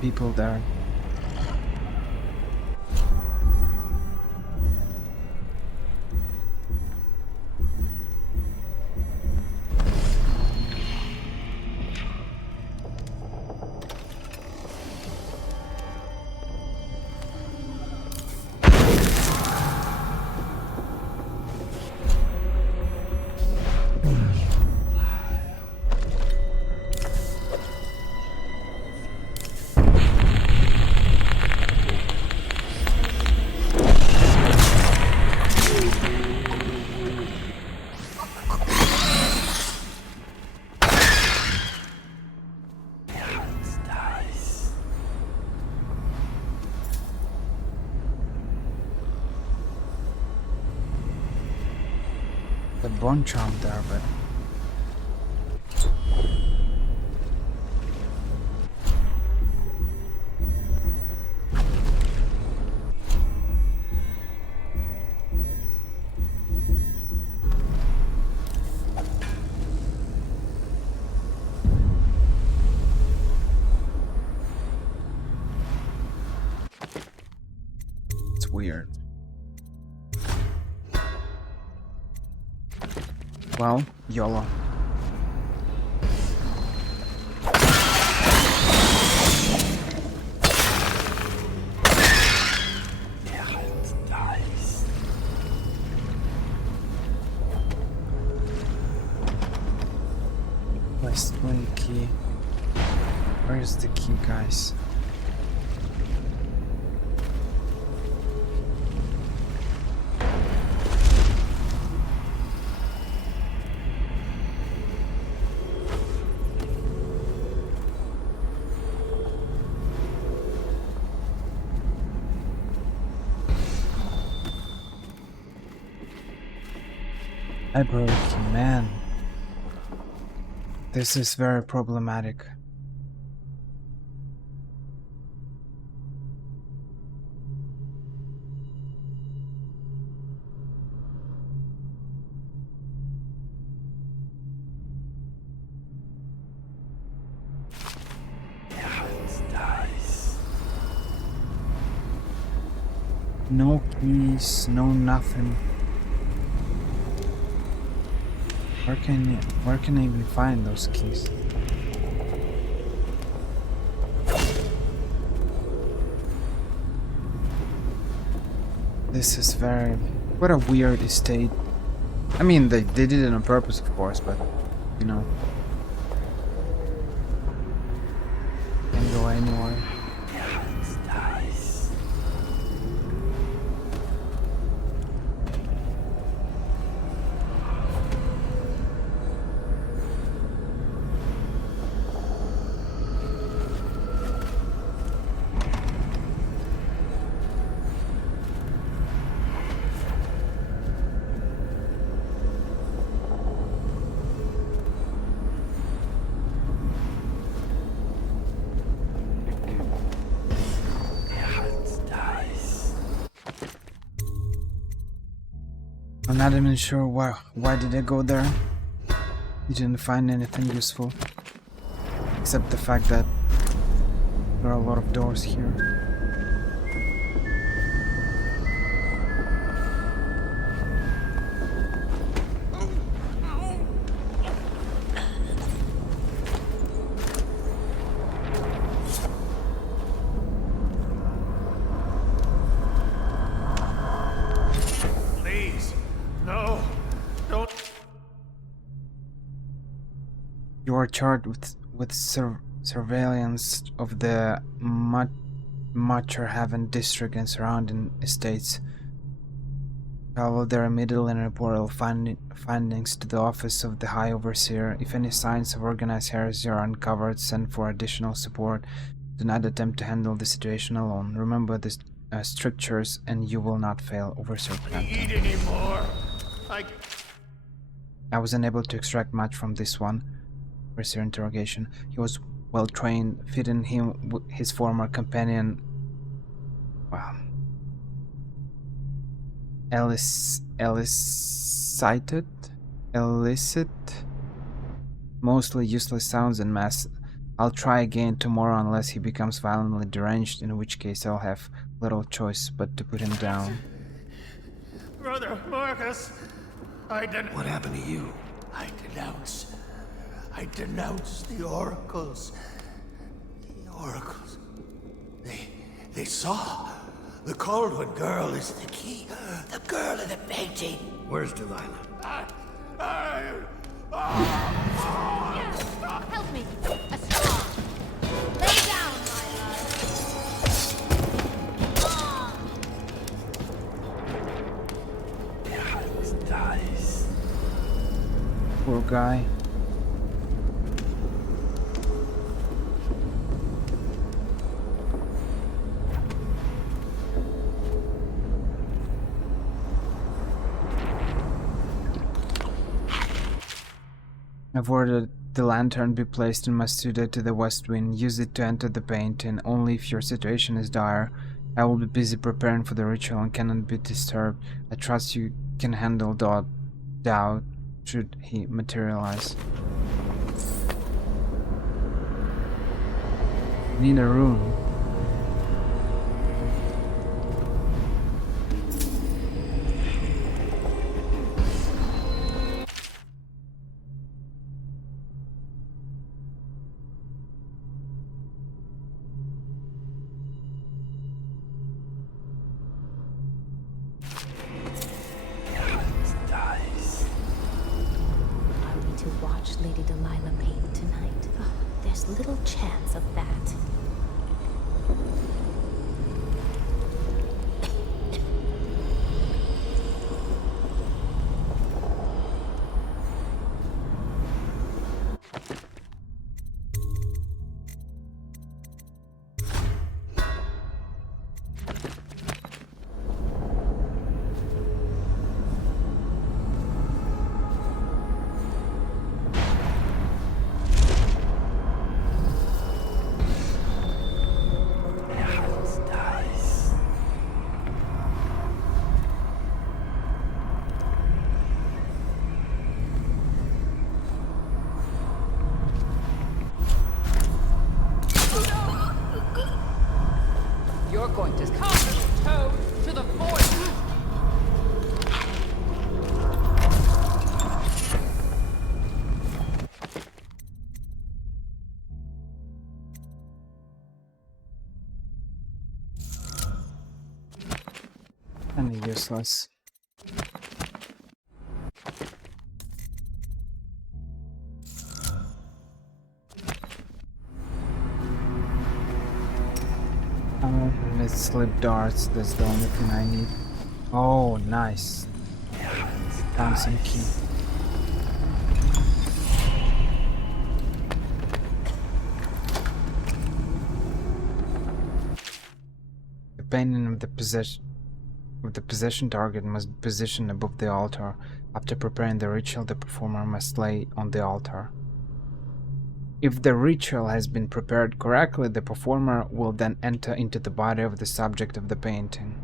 People there. The bone charm there, but it's weird. Well, YOLO. Westwing key. Where's the key, guys? Library key, man. This is very problematic. No keys, no nothing. Where can I even find those keys? This is very... what a weird estate. I mean, they did it on purpose, of course, but, you know. Can't go anywhere. I'm not even sure why did I go there. You didn't find anything useful. Except the fact that there are a lot of doors here. You are charged with surveillance of the Macherhaven district and surrounding estates. Travel there immediately and report all findings to the office of the High Overseer. If any signs of organized heresy are uncovered, send for additional support. Do not attempt to handle the situation alone. Remember the strictures and you will not fail. Overseer Crampton. Eat anymore. I was unable to extract much from this one. Overseer interrogation. He was well trained, fitting him with his former companion. Wow. Illicit, mostly useless sounds and mass. I'll try again tomorrow unless he becomes violently deranged, in which case I'll have little choice but to put him down. Brother Marcus, What happened to you? I denounce the oracles. The oracles. They saw. The Caldwell girl is the key. The girl in the painting. Where's Delilah? Help me! A straw! Lay down, Dies. Poor guy. I've ordered the lantern be placed in my studio to the west wing. Use it to enter the painting. Only if your situation is dire. I will be busy preparing for the ritual and cannot be disturbed. I trust you can handle doubt should he materialize. Need a room. Lady Delilah paint tonight. Oh, there's little chance of that. You're going to come, little toad, to the forest! Kinda useless. Let's slip darts, that's the only thing I need. Oh, nice. Found some key. The painting of the possession target must be positioned above the altar. After preparing the ritual, the performer must lay on the altar. If the ritual has been prepared correctly, the performer will then enter into the body of the subject of the painting.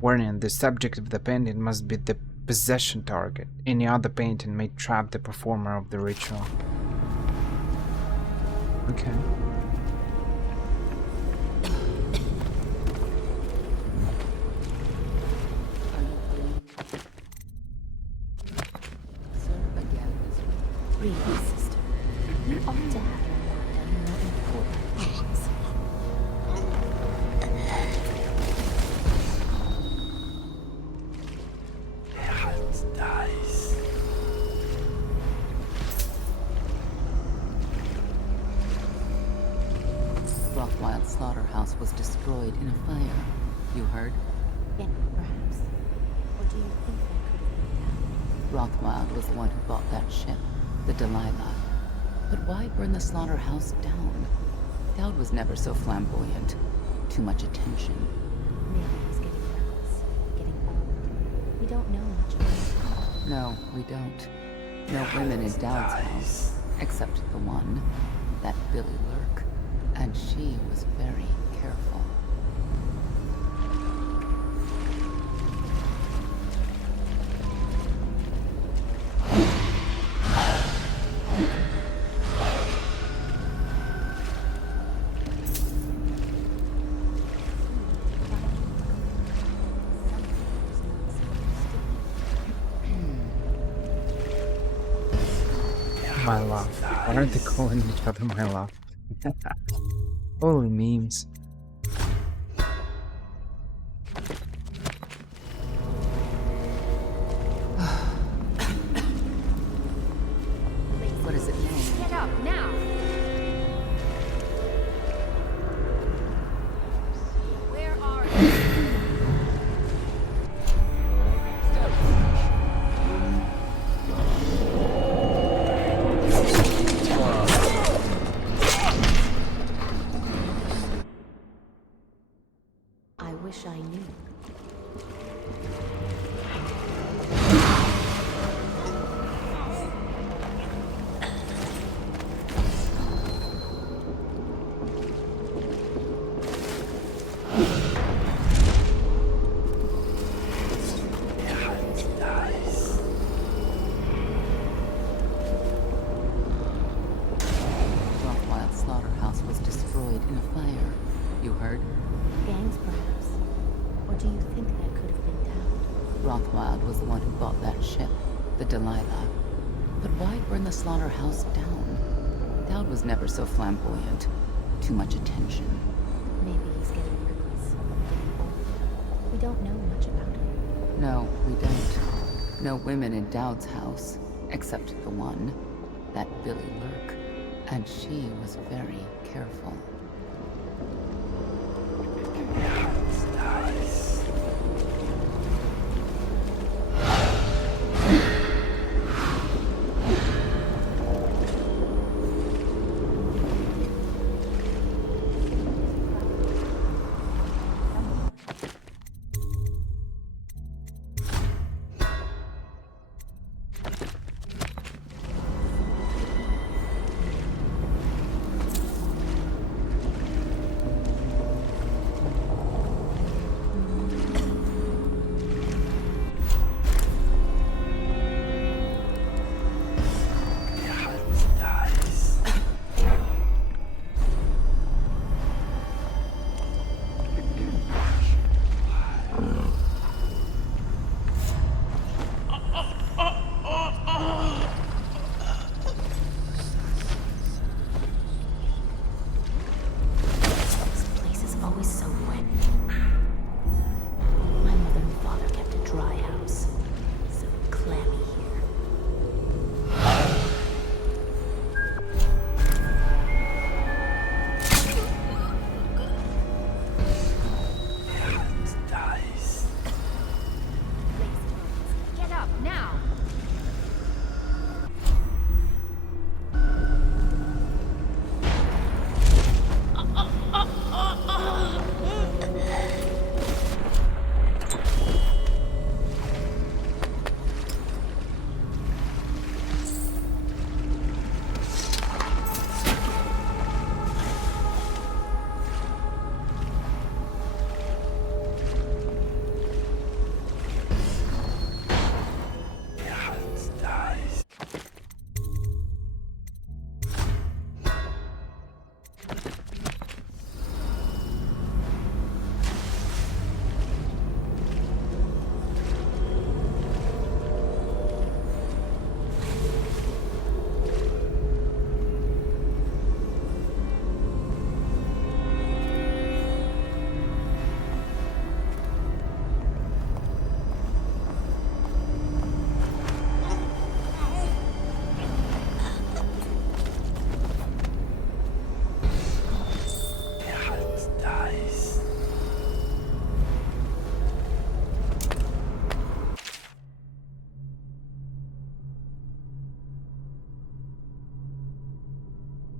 Warning, the subject of the painting must be the possession target. Any other painting may trap the performer of the ritual. Okay. Really, sister, you ought to have your mind on more important things. Dice. Rothwild slaughterhouse was destroyed in a fire. You heard? Yeah, perhaps. Or do you think that could have been done? Rothwild was the one who bought that ship, the Delilah. But why burn the slaughterhouse down? Dowd was never so flamboyant. Too much attention. Maybe he's getting reckless, getting old. We don't know much about him. No, we don't. No women in Dowd's house, except the one, that Billy Lurk. And she was very careful. My love. Why aren't they calling each other my love? Holy memes. What does it mean? Get up, now! Where are you? I wish I knew. Rothwild slaughterhouse was destroyed in a fire. You heard? Gangs, perhaps. Or do you think that could have been Dowd? Rothwild was the one who bought that ship, the Delilah. But why burn the slaughterhouse down? Dowd was never so flamboyant. Too much attention. Maybe he's getting reckless, getting old. We don't know much about him. No, we don't. No women in Dowd's house, except the one, that Billy Lurk. And she was very careful.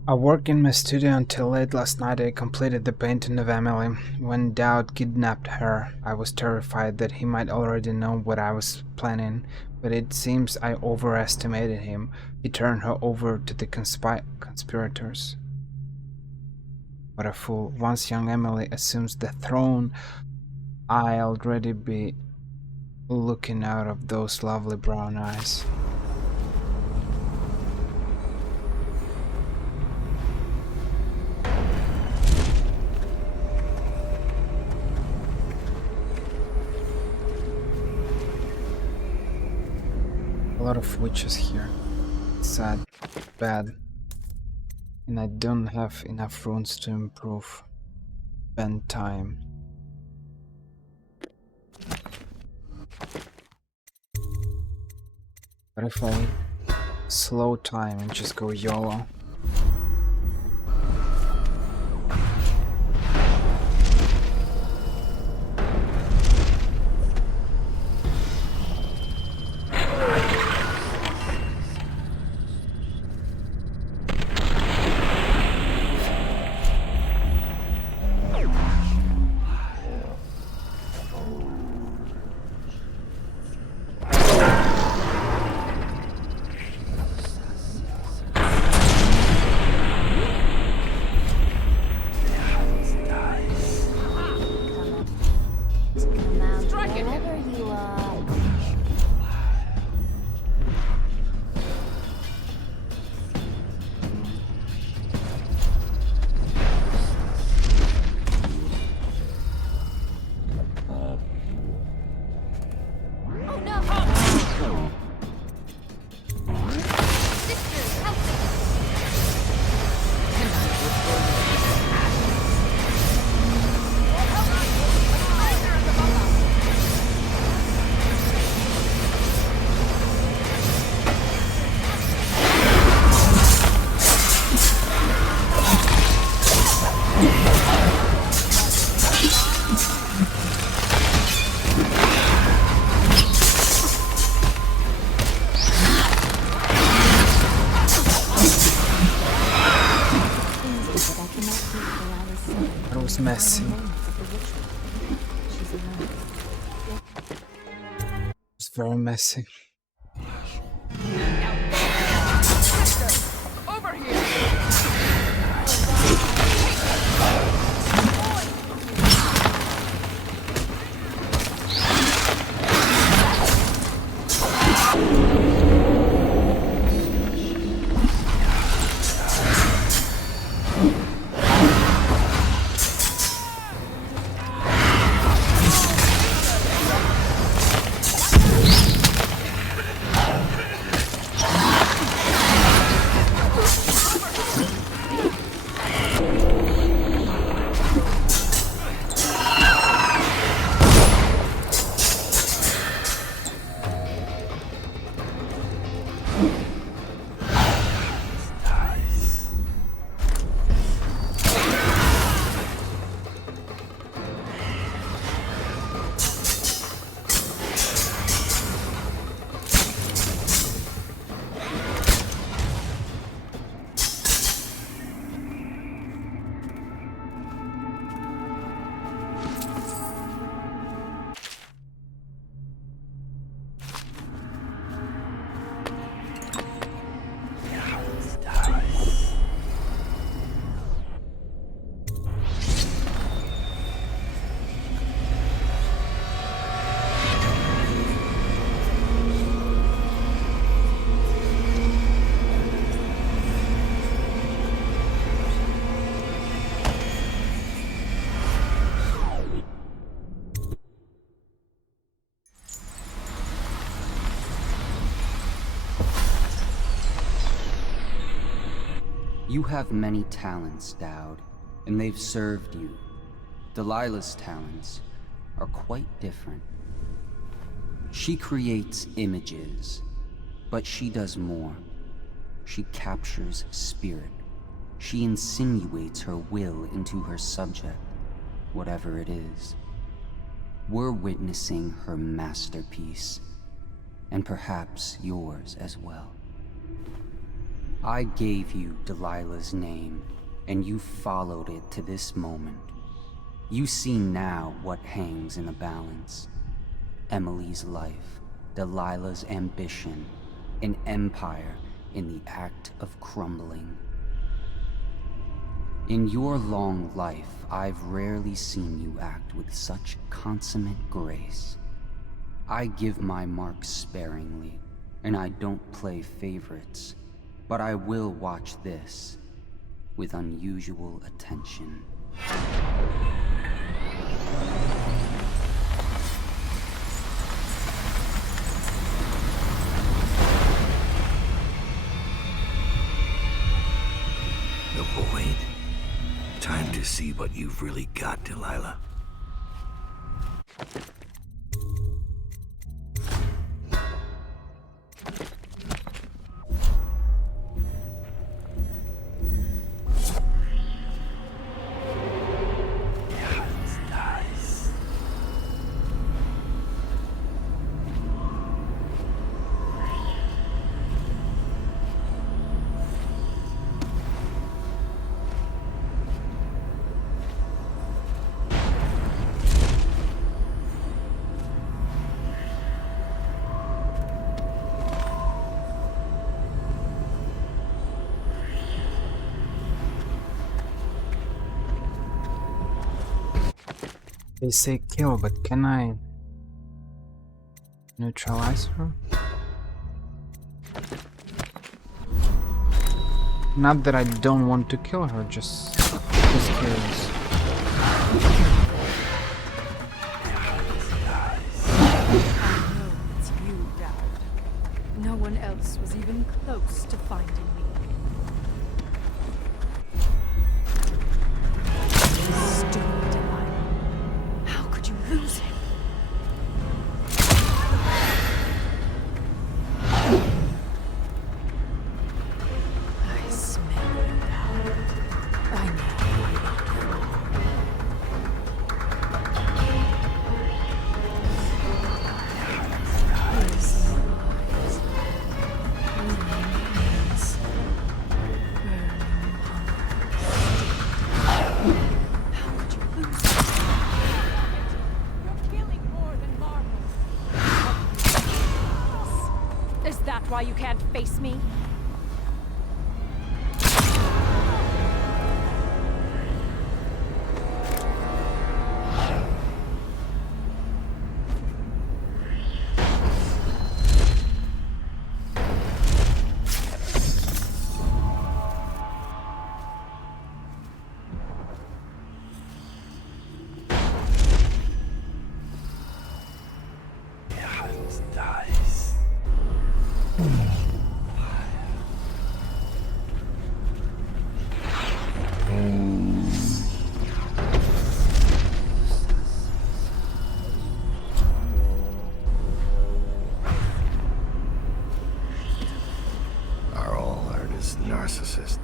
I worked in my studio until late last night. I completed the painting of Emily. When Dowd kidnapped her, I was terrified that he might already know what I was planning, but it seems I overestimated him. He turned her over to the conspirators. What a fool. Once young Emily assumes the throne, I'll already be looking out of those lovely brown eyes. A lot of witches here. Sad, bad. And I don't have enough runes to improve. Spend time. What if I slow time and just go YOLO? Messy. It's very messy. Over here. You have many talents, Dowd, and they've served you. Delilah's talents are quite different. She creates images, but she does more. She captures spirit. She insinuates her will into her subject, whatever it is. We're witnessing her masterpiece, and perhaps yours as well. I gave you Delilah's name, and you followed it to this moment. You see now what hangs in the balance. Emily's life, Delilah's ambition, an empire in the act of crumbling. In your long life, I've rarely seen you act with such consummate grace. I give my marks sparingly, and I don't play favorites, but I will watch this with unusual attention. The void. Time to see what you've really got, Delilah. They say kill, but can I neutralize her? Not that I don't want to kill her, just curious. It's you, Dad. No one else was even close to finding me. Stupid Delilah. How could you lose him? I smell you now. I Is that why you can't face me? Are all artists narcissists?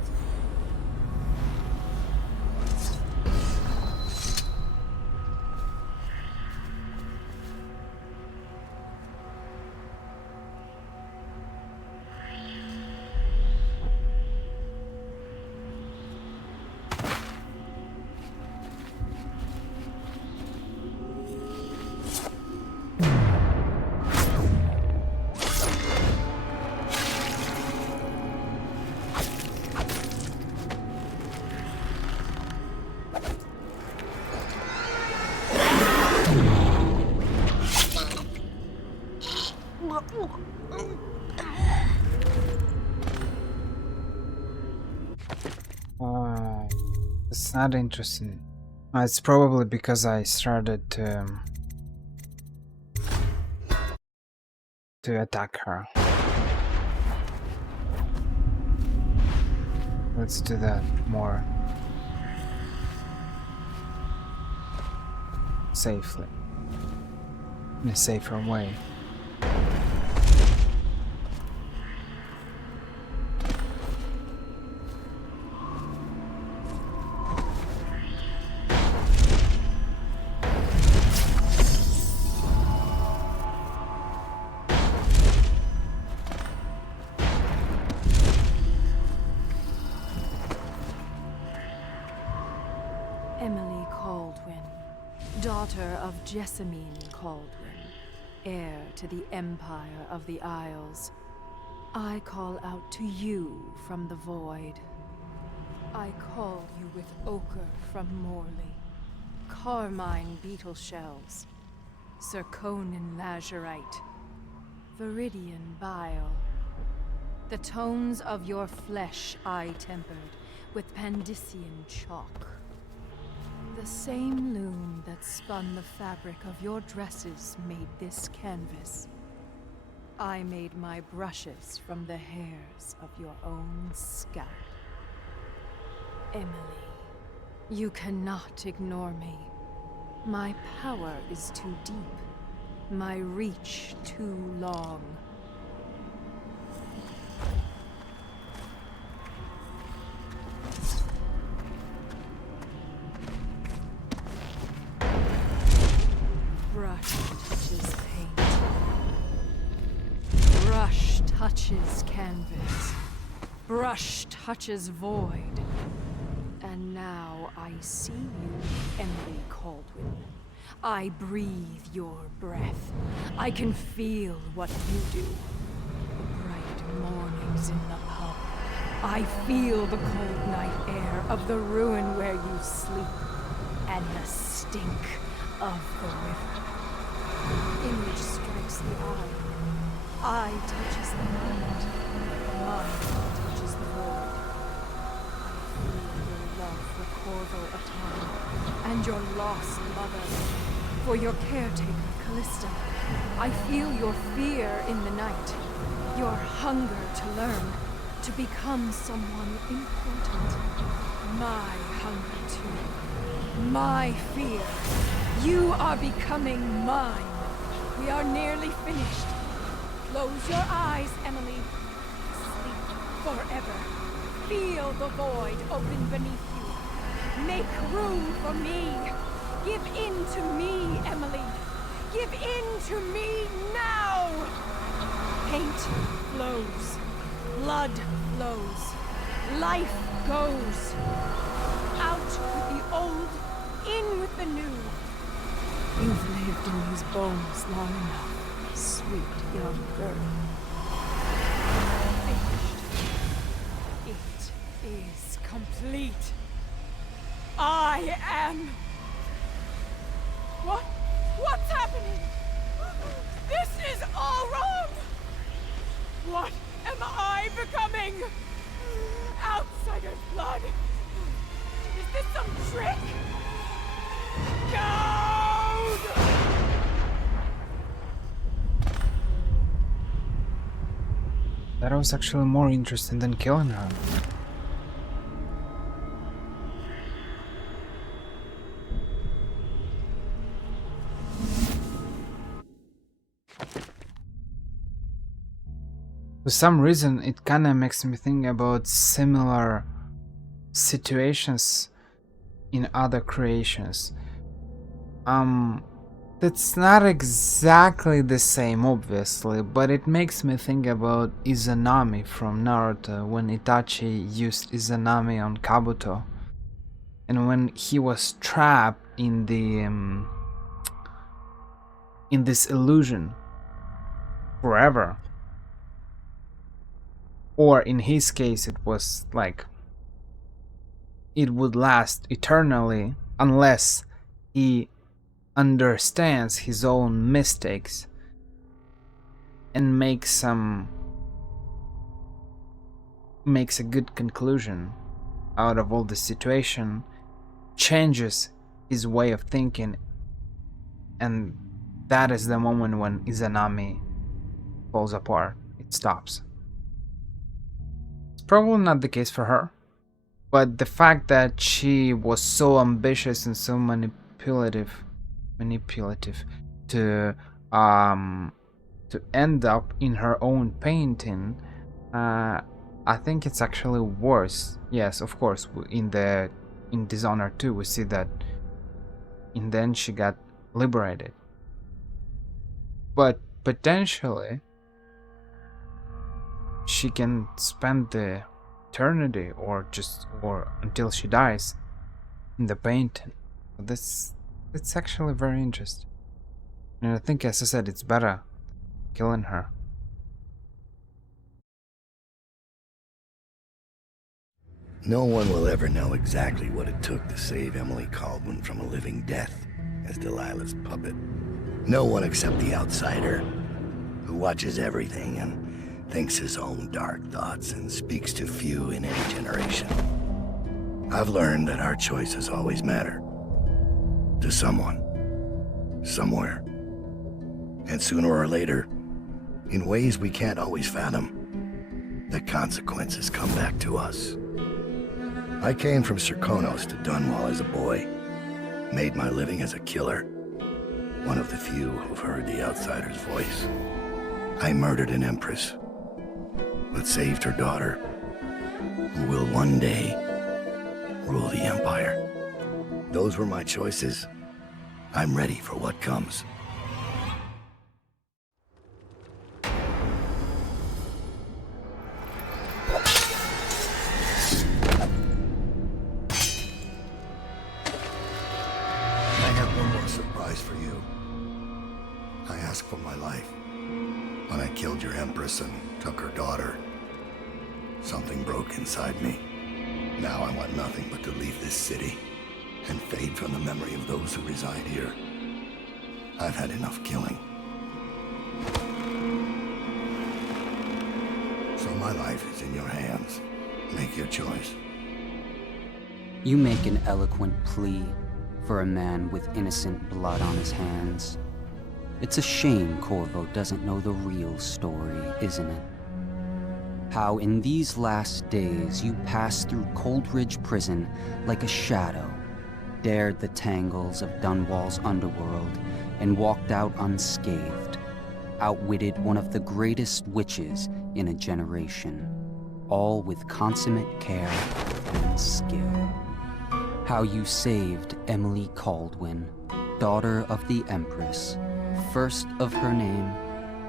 It's not interesting. It's probably because I started to attack her. Let's do that more safely, in a safer way. daughter of Jessamine Cauldron, heir to the Empire of the Isles, I call out to you from the void. I call you with ochre from Morley, carmine beetle shells, zirconin lazurite, viridian bile. The tones of your flesh I tempered with Pandician chalk. The same loom that spun the fabric of your dresses made this canvas. I made my brushes from the hairs of your own scalp. Emily, you cannot ignore me. My power is too deep, my reach too long. Brush touches paint. Brush touches canvas. Brush touches void. And now I see you, Emily Cauldron. I breathe your breath. I can feel what you do. Bright mornings in the pub. I feel the cold night air of the ruin where you sleep. And the stink of the river. Image strikes the eye. Eye touches the mind. Mind touches the void. I feel your love for Corvo Atana and your lost mother. For your caretaker, Callista. I feel your fear in the night. Your hunger to learn. To become someone important. My hunger too. My fear. You are becoming mine. We are nearly finished. Close your eyes, Emily. Sleep forever. Feel the void open beneath you. Make room for me. Give in to me, Emily. Give in to me now. Paint flows. Blood flows. Life goes. Out with the old, in with the new. You've lived in these bones long enough, sweet young girl. Finished. It is complete. I am... What's happening? This is all wrong! What am I becoming? Outsider's blood? Is this some trick? No! That was actually more interesting than killing her. For some reason, it kinda makes me think about similar situations in other creations. That's not exactly the same, obviously, but it makes me think about Izanami from Naruto, when Itachi used Izanami on Kabuto, and when he was trapped in the in this illusion forever. Or in his case, it was like it would last eternally unless he understands his own mistakes and makes a good conclusion out of all the situation, changes his way of thinking, and that is the moment when Izanami falls apart. It stops. It's probably not the case for her, but the fact that she was so ambitious and so manipulative to end up in her own painting, I think it's actually worse. Yes, of course, in Dishonored 2 we see that in the end she got liberated, but potentially she can spend the eternity or until she dies in the painting. This It's actually very interesting. And I think, as I said, it's better killing her. No one will ever know exactly what it took to save Emily Caldwin from a living death as Delilah's puppet. No one except the outsider, who watches everything and thinks his own dark thoughts and speaks to few in any generation. I've learned that our choices always matter. To someone. Somewhere. And sooner or later, in ways we can't always fathom, the consequences come back to us. I came from Serkonos to Dunwall as a boy. Made my living as a killer. One of the few who've heard the outsider's voice. I murdered an empress, but saved her daughter, who will one day rule the Empire. Those were my choices. I'm ready for what comes. For you. I asked for my life. When I killed your empress and took her daughter, something broke inside me. Now I want nothing but to leave this city and fade from the memory of those who reside here. I've had enough killing. So my life is in your hands. Make your choice. You make an eloquent plea for a man with innocent blood on his hands. It's a shame Corvo doesn't know the real story, isn't it? How in these last days you passed through Coldridge Prison like a shadow, dared the tangles of Dunwall's underworld, and walked out unscathed, outwitted one of the greatest witches in a generation, all with consummate care and skill. How you saved Emily Caldwin, daughter of the Empress, first of her name,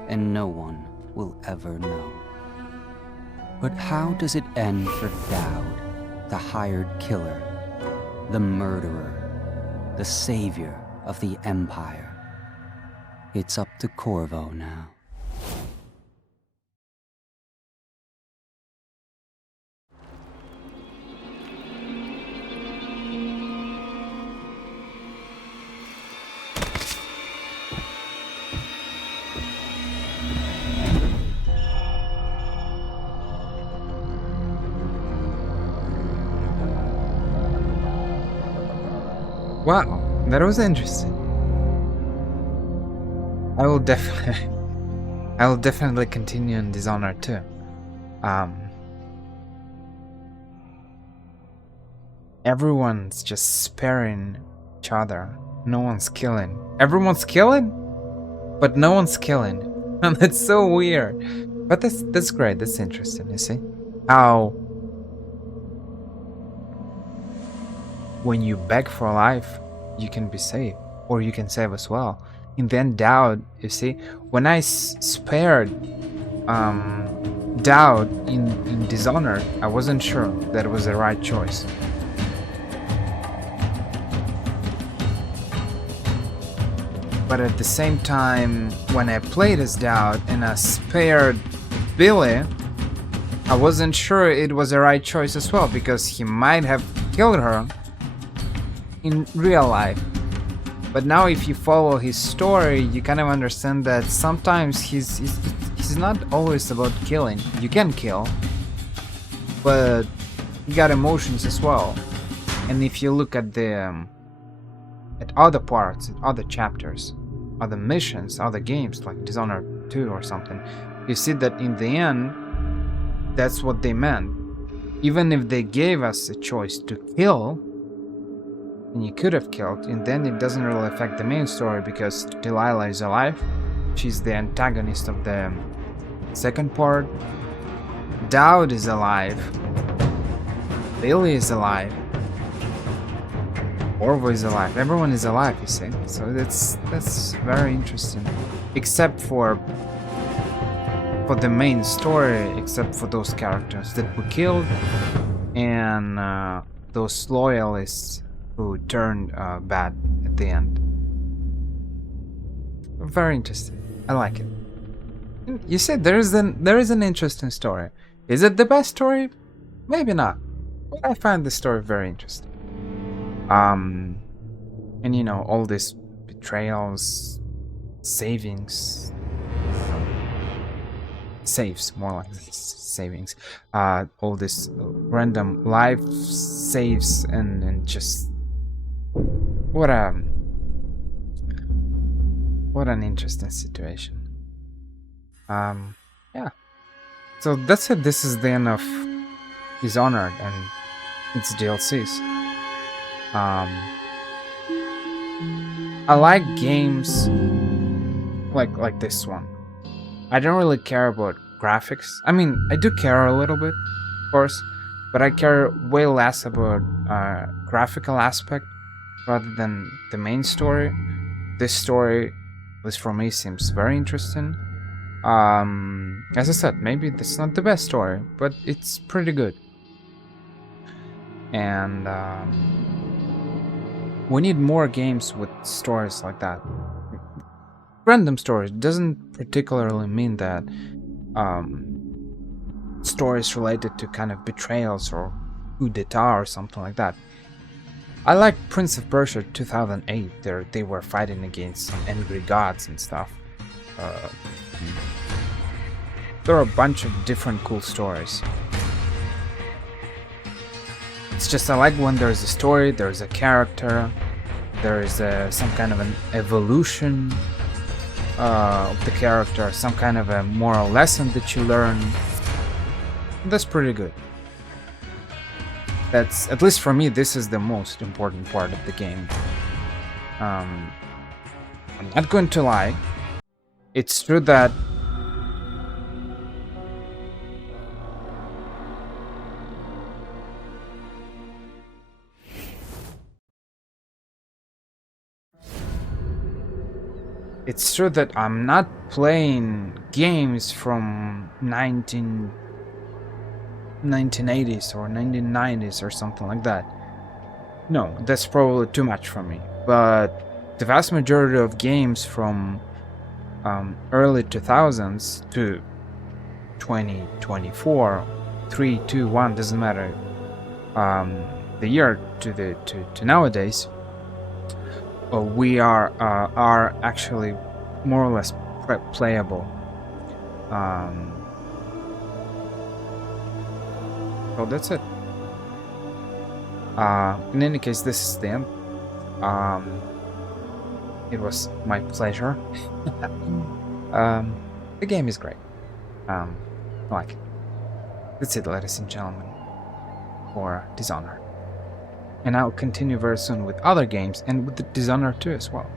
and no one will ever know. But how does it end for Dowd, the hired killer, the murderer, the savior of the Empire? It's up to Corvo now. Wow, that was interesting. I will definitely continue in Dishonored too. Everyone's just sparing each other. No one's killing. Everyone's killing, but no one's killing. And that's so weird. But that's great. That's interesting. You see how when you beg for life, you can be saved, or you can save as well. In the end, Dowd, you see, when I spared Dowd in Dishonored, I wasn't sure that it was the right choice. But at the same time, when I played as Dowd and I spared Billy, I wasn't sure it was the right choice as well, because he might have killed her in real life. But now if you follow his story, you kind of understand that sometimes he's not always about killing. You can kill, but you got emotions as well. And if you look at the at other parts, at other chapters, other missions, other games like Dishonored 2 or something, you see that in the end, that's what they meant. Even if they gave us a choice to kill, and you could have killed, and then it doesn't really affect the main story because Delilah is alive. She's the antagonist of the second part. Dowd is alive. Billy is alive. Corvo is alive. Everyone is alive, you see. So that's very interesting. Except for the main story, except for those characters that were killed and those loyalists who turned bad at the end. Very interesting. I like it. You said there is an interesting story. Is it the best story? Maybe not. But I find the story very interesting. And you know, all these betrayals, savings, saves, more like savings, all this random life saves, and just what an interesting situation. Yeah. So that's it. This is the end of Dishonored and its DLCs. I like games like this one. I don't really care about graphics. I mean, I do care a little bit, of course, but I care way less about graphical aspect rather than the main story. This story, at least for me, seems very interesting. As I said, maybe it's not the best story, but it's pretty good. And we need more games with stories like that. Random stories doesn't particularly mean that stories related to kind of betrayals or coup d'etat or something like that. I like Prince of Persia 2008. They were fighting against some angry gods and stuff. There are a bunch of different cool stories. It's just I like when there's a story, there's a character, there is some kind of an evolution of the character, some kind of a moral lesson that you learn. That's pretty good. That's, at least for me, this is the most important part of the game. I'm not going to lie. It's true that I'm not playing games from 1980s or 1990s or something like that. No, that's probably too much for me. But the vast majority of games from early 2000s to 2024, 3, 2, 1, doesn't matter. The year to nowadays, we are actually more or less playable. So that's it. In any case, this is the end. It was my pleasure. The game is great. I like it. That's it, ladies and gentlemen, for Dishonored. And I'll continue very soon with other games and with the Dishonored 2 as well.